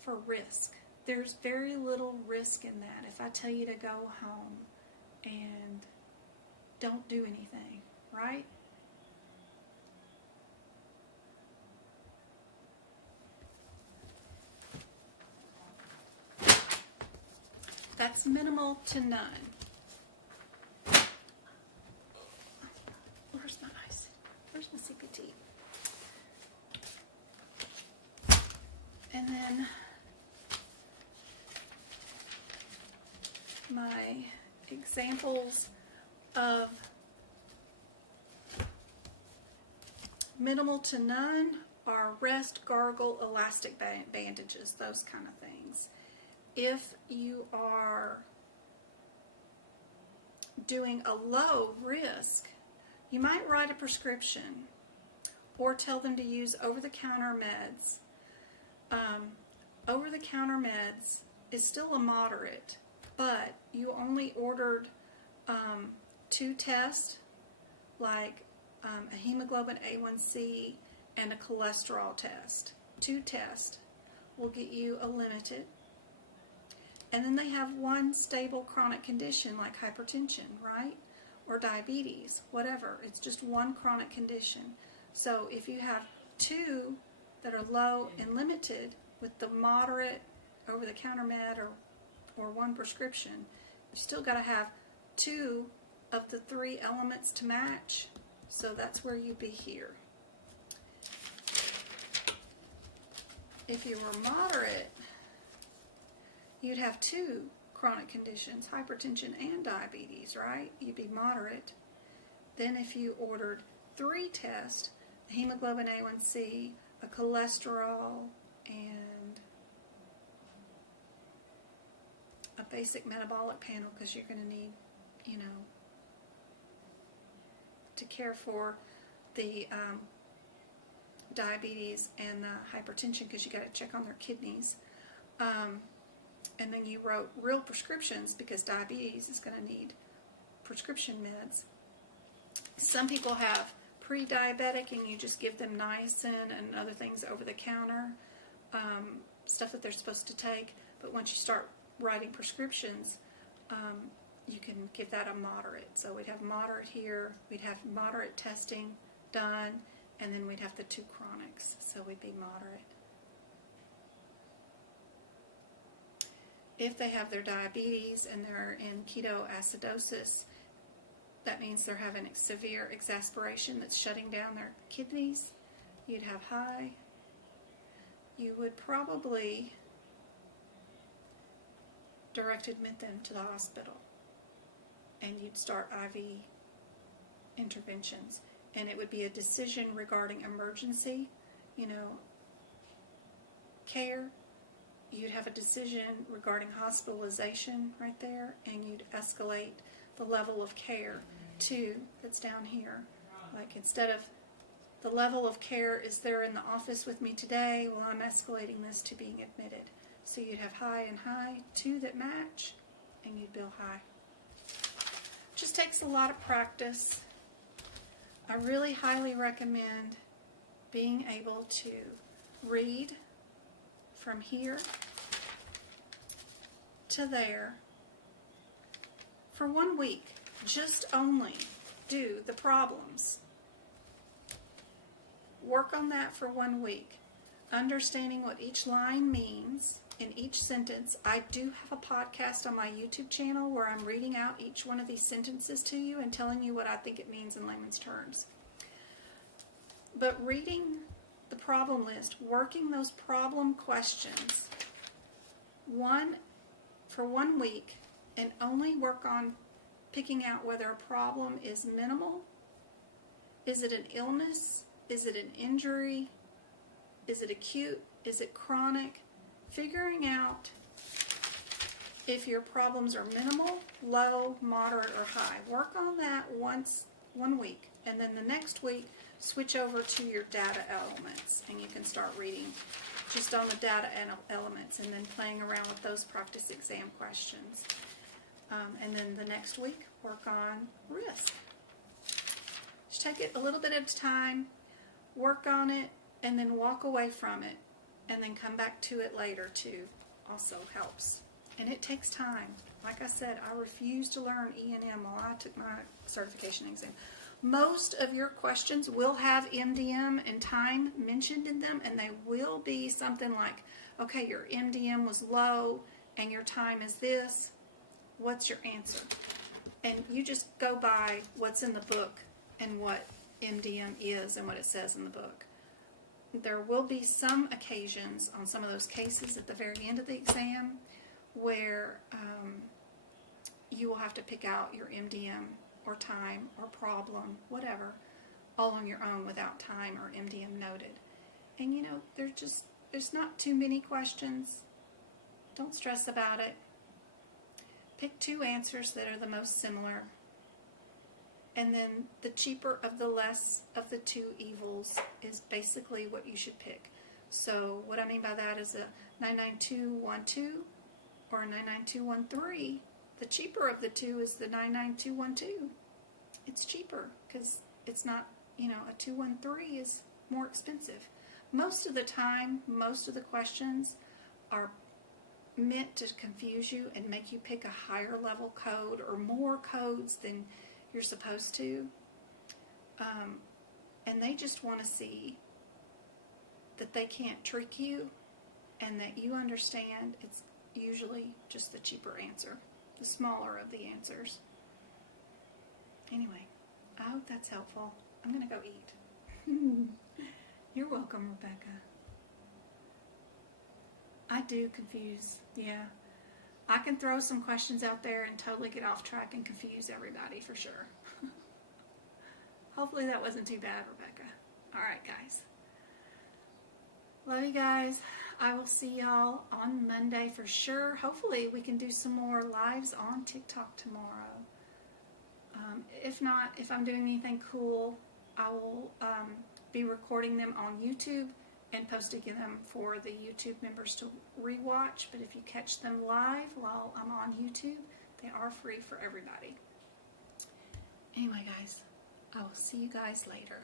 For risk. There's very little risk in that. If I tell you to go home and don't do anything, right? That's minimal to none. Where's my ice? Where's my CPT? And then my examples of minimal to none are rest, gargle, elastic bandages, those kind of things. If you are doing a low risk, you might write a prescription or tell them to use over-the-counter meds. Over-the-counter meds is still a moderate, but you only ordered 2 tests, like a hemoglobin A1C and a cholesterol test. 2 tests will get you a limited. And then they have one stable chronic condition like hypertension, right? Or diabetes, whatever. It's just one chronic condition. So if you have 2 that are low and limited with the moderate over-the-counter med or 1 prescription, you still got to have 2 of the 3 elements to match. So that's where you'd be here. If you were moderate, you'd have 2 chronic conditions, hypertension and diabetes, right? You'd be moderate. Then if you ordered 3 tests, a hemoglobin A1C, a cholesterol, and a basic metabolic panel, because you're going to need, to care for the diabetes and the hypertension, because you got to check on their kidneys. And then you wrote real prescriptions because diabetes is going to need prescription meds. Some people have pre-diabetic and you just give them niacin and other things over the counter, stuff that they're supposed to take. But once you start writing prescriptions, you can give that a moderate. So we'd have moderate here, we'd have moderate testing done, and then we'd have the 2 chronics. So we'd be moderate. If they have their diabetes and they're in ketoacidosis, that means they're having severe exacerbation that's shutting down their kidneys. You'd have high. You would probably direct admit them to the hospital, and you'd start IV interventions. And it would be a decision regarding emergency, care. You'd have a decision regarding hospitalization right there, and you'd escalate the level of care to, that's down here. Like instead of the level of care is they're in the office with me today, well, I'm escalating this to being admitted. So you'd have high and high, 2 that match, and you'd bill high. Just takes a lot of practice. I really highly recommend being able to read from here to there for 1 week. Just only do the problems. Work on that for 1 week. Understanding what each line means in each sentence. I do have a podcast on my YouTube channel where I'm reading out each one of these sentences to you and telling you what I think it means in layman's terms. But reading the problem list, working those problem questions, for 1 week and only work on picking out whether a problem is minimal. Is it an illness? Is it an injury? Is it acute? Is it chronic? Figuring out if your problems are minimal, low, moderate, or high. Work on that 1 week, and then the next week switch over to your data elements, and you can start reading just on the data elements and then playing around with those practice exam questions. And then the next week, work on risk. Just take it a little bit at a time, work on it, and then walk away from it, and then come back to it later too. Also helps. And it takes time. Like I said, I refused to learn E&M while I took my certification exam. Most of your questions will have MDM and time mentioned in them, and they will be something like, okay, your MDM was low and your time is this. What's your answer? And you just go by what's in the book and what MDM is and what it says in the book. There will be some occasions on some of those cases at the very end of the exam where you will have to pick out your MDM or time or problem, whatever, all on your own without time or MDM noted. And you know, there's not too many questions. Don't stress about it. Pick 2 answers that are the most similar, and then the cheaper of the less of the 2 evils is basically what you should pick. So what I mean by that is a 99212 or a 99213. The cheaper of the 2 is the 99212. It's cheaper because it's not, a 213 is more expensive. Most of the time, most of the questions are meant to confuse you and make you pick a higher level code or more codes than you're supposed to. And they just want to see that they can't trick you and that you understand it's usually just the cheaper answer, the smaller of the answers. Anyway, I hope that's helpful. I'm going to go eat. You're welcome, Rebecca. I do confuse, yeah. I can throw some questions out there and totally get off track and confuse everybody for sure. Hopefully that wasn't too bad, Rebecca. All right, guys. Love you guys. I will see y'all on Monday for sure. Hopefully we can do some more lives on TikTok tomorrow. If not, if I'm doing anything cool, I will be recording them on YouTube and posting them for the YouTube members to rewatch. But if you catch them live while I'm on YouTube, they are free for everybody. Anyway, guys, I will see you guys later.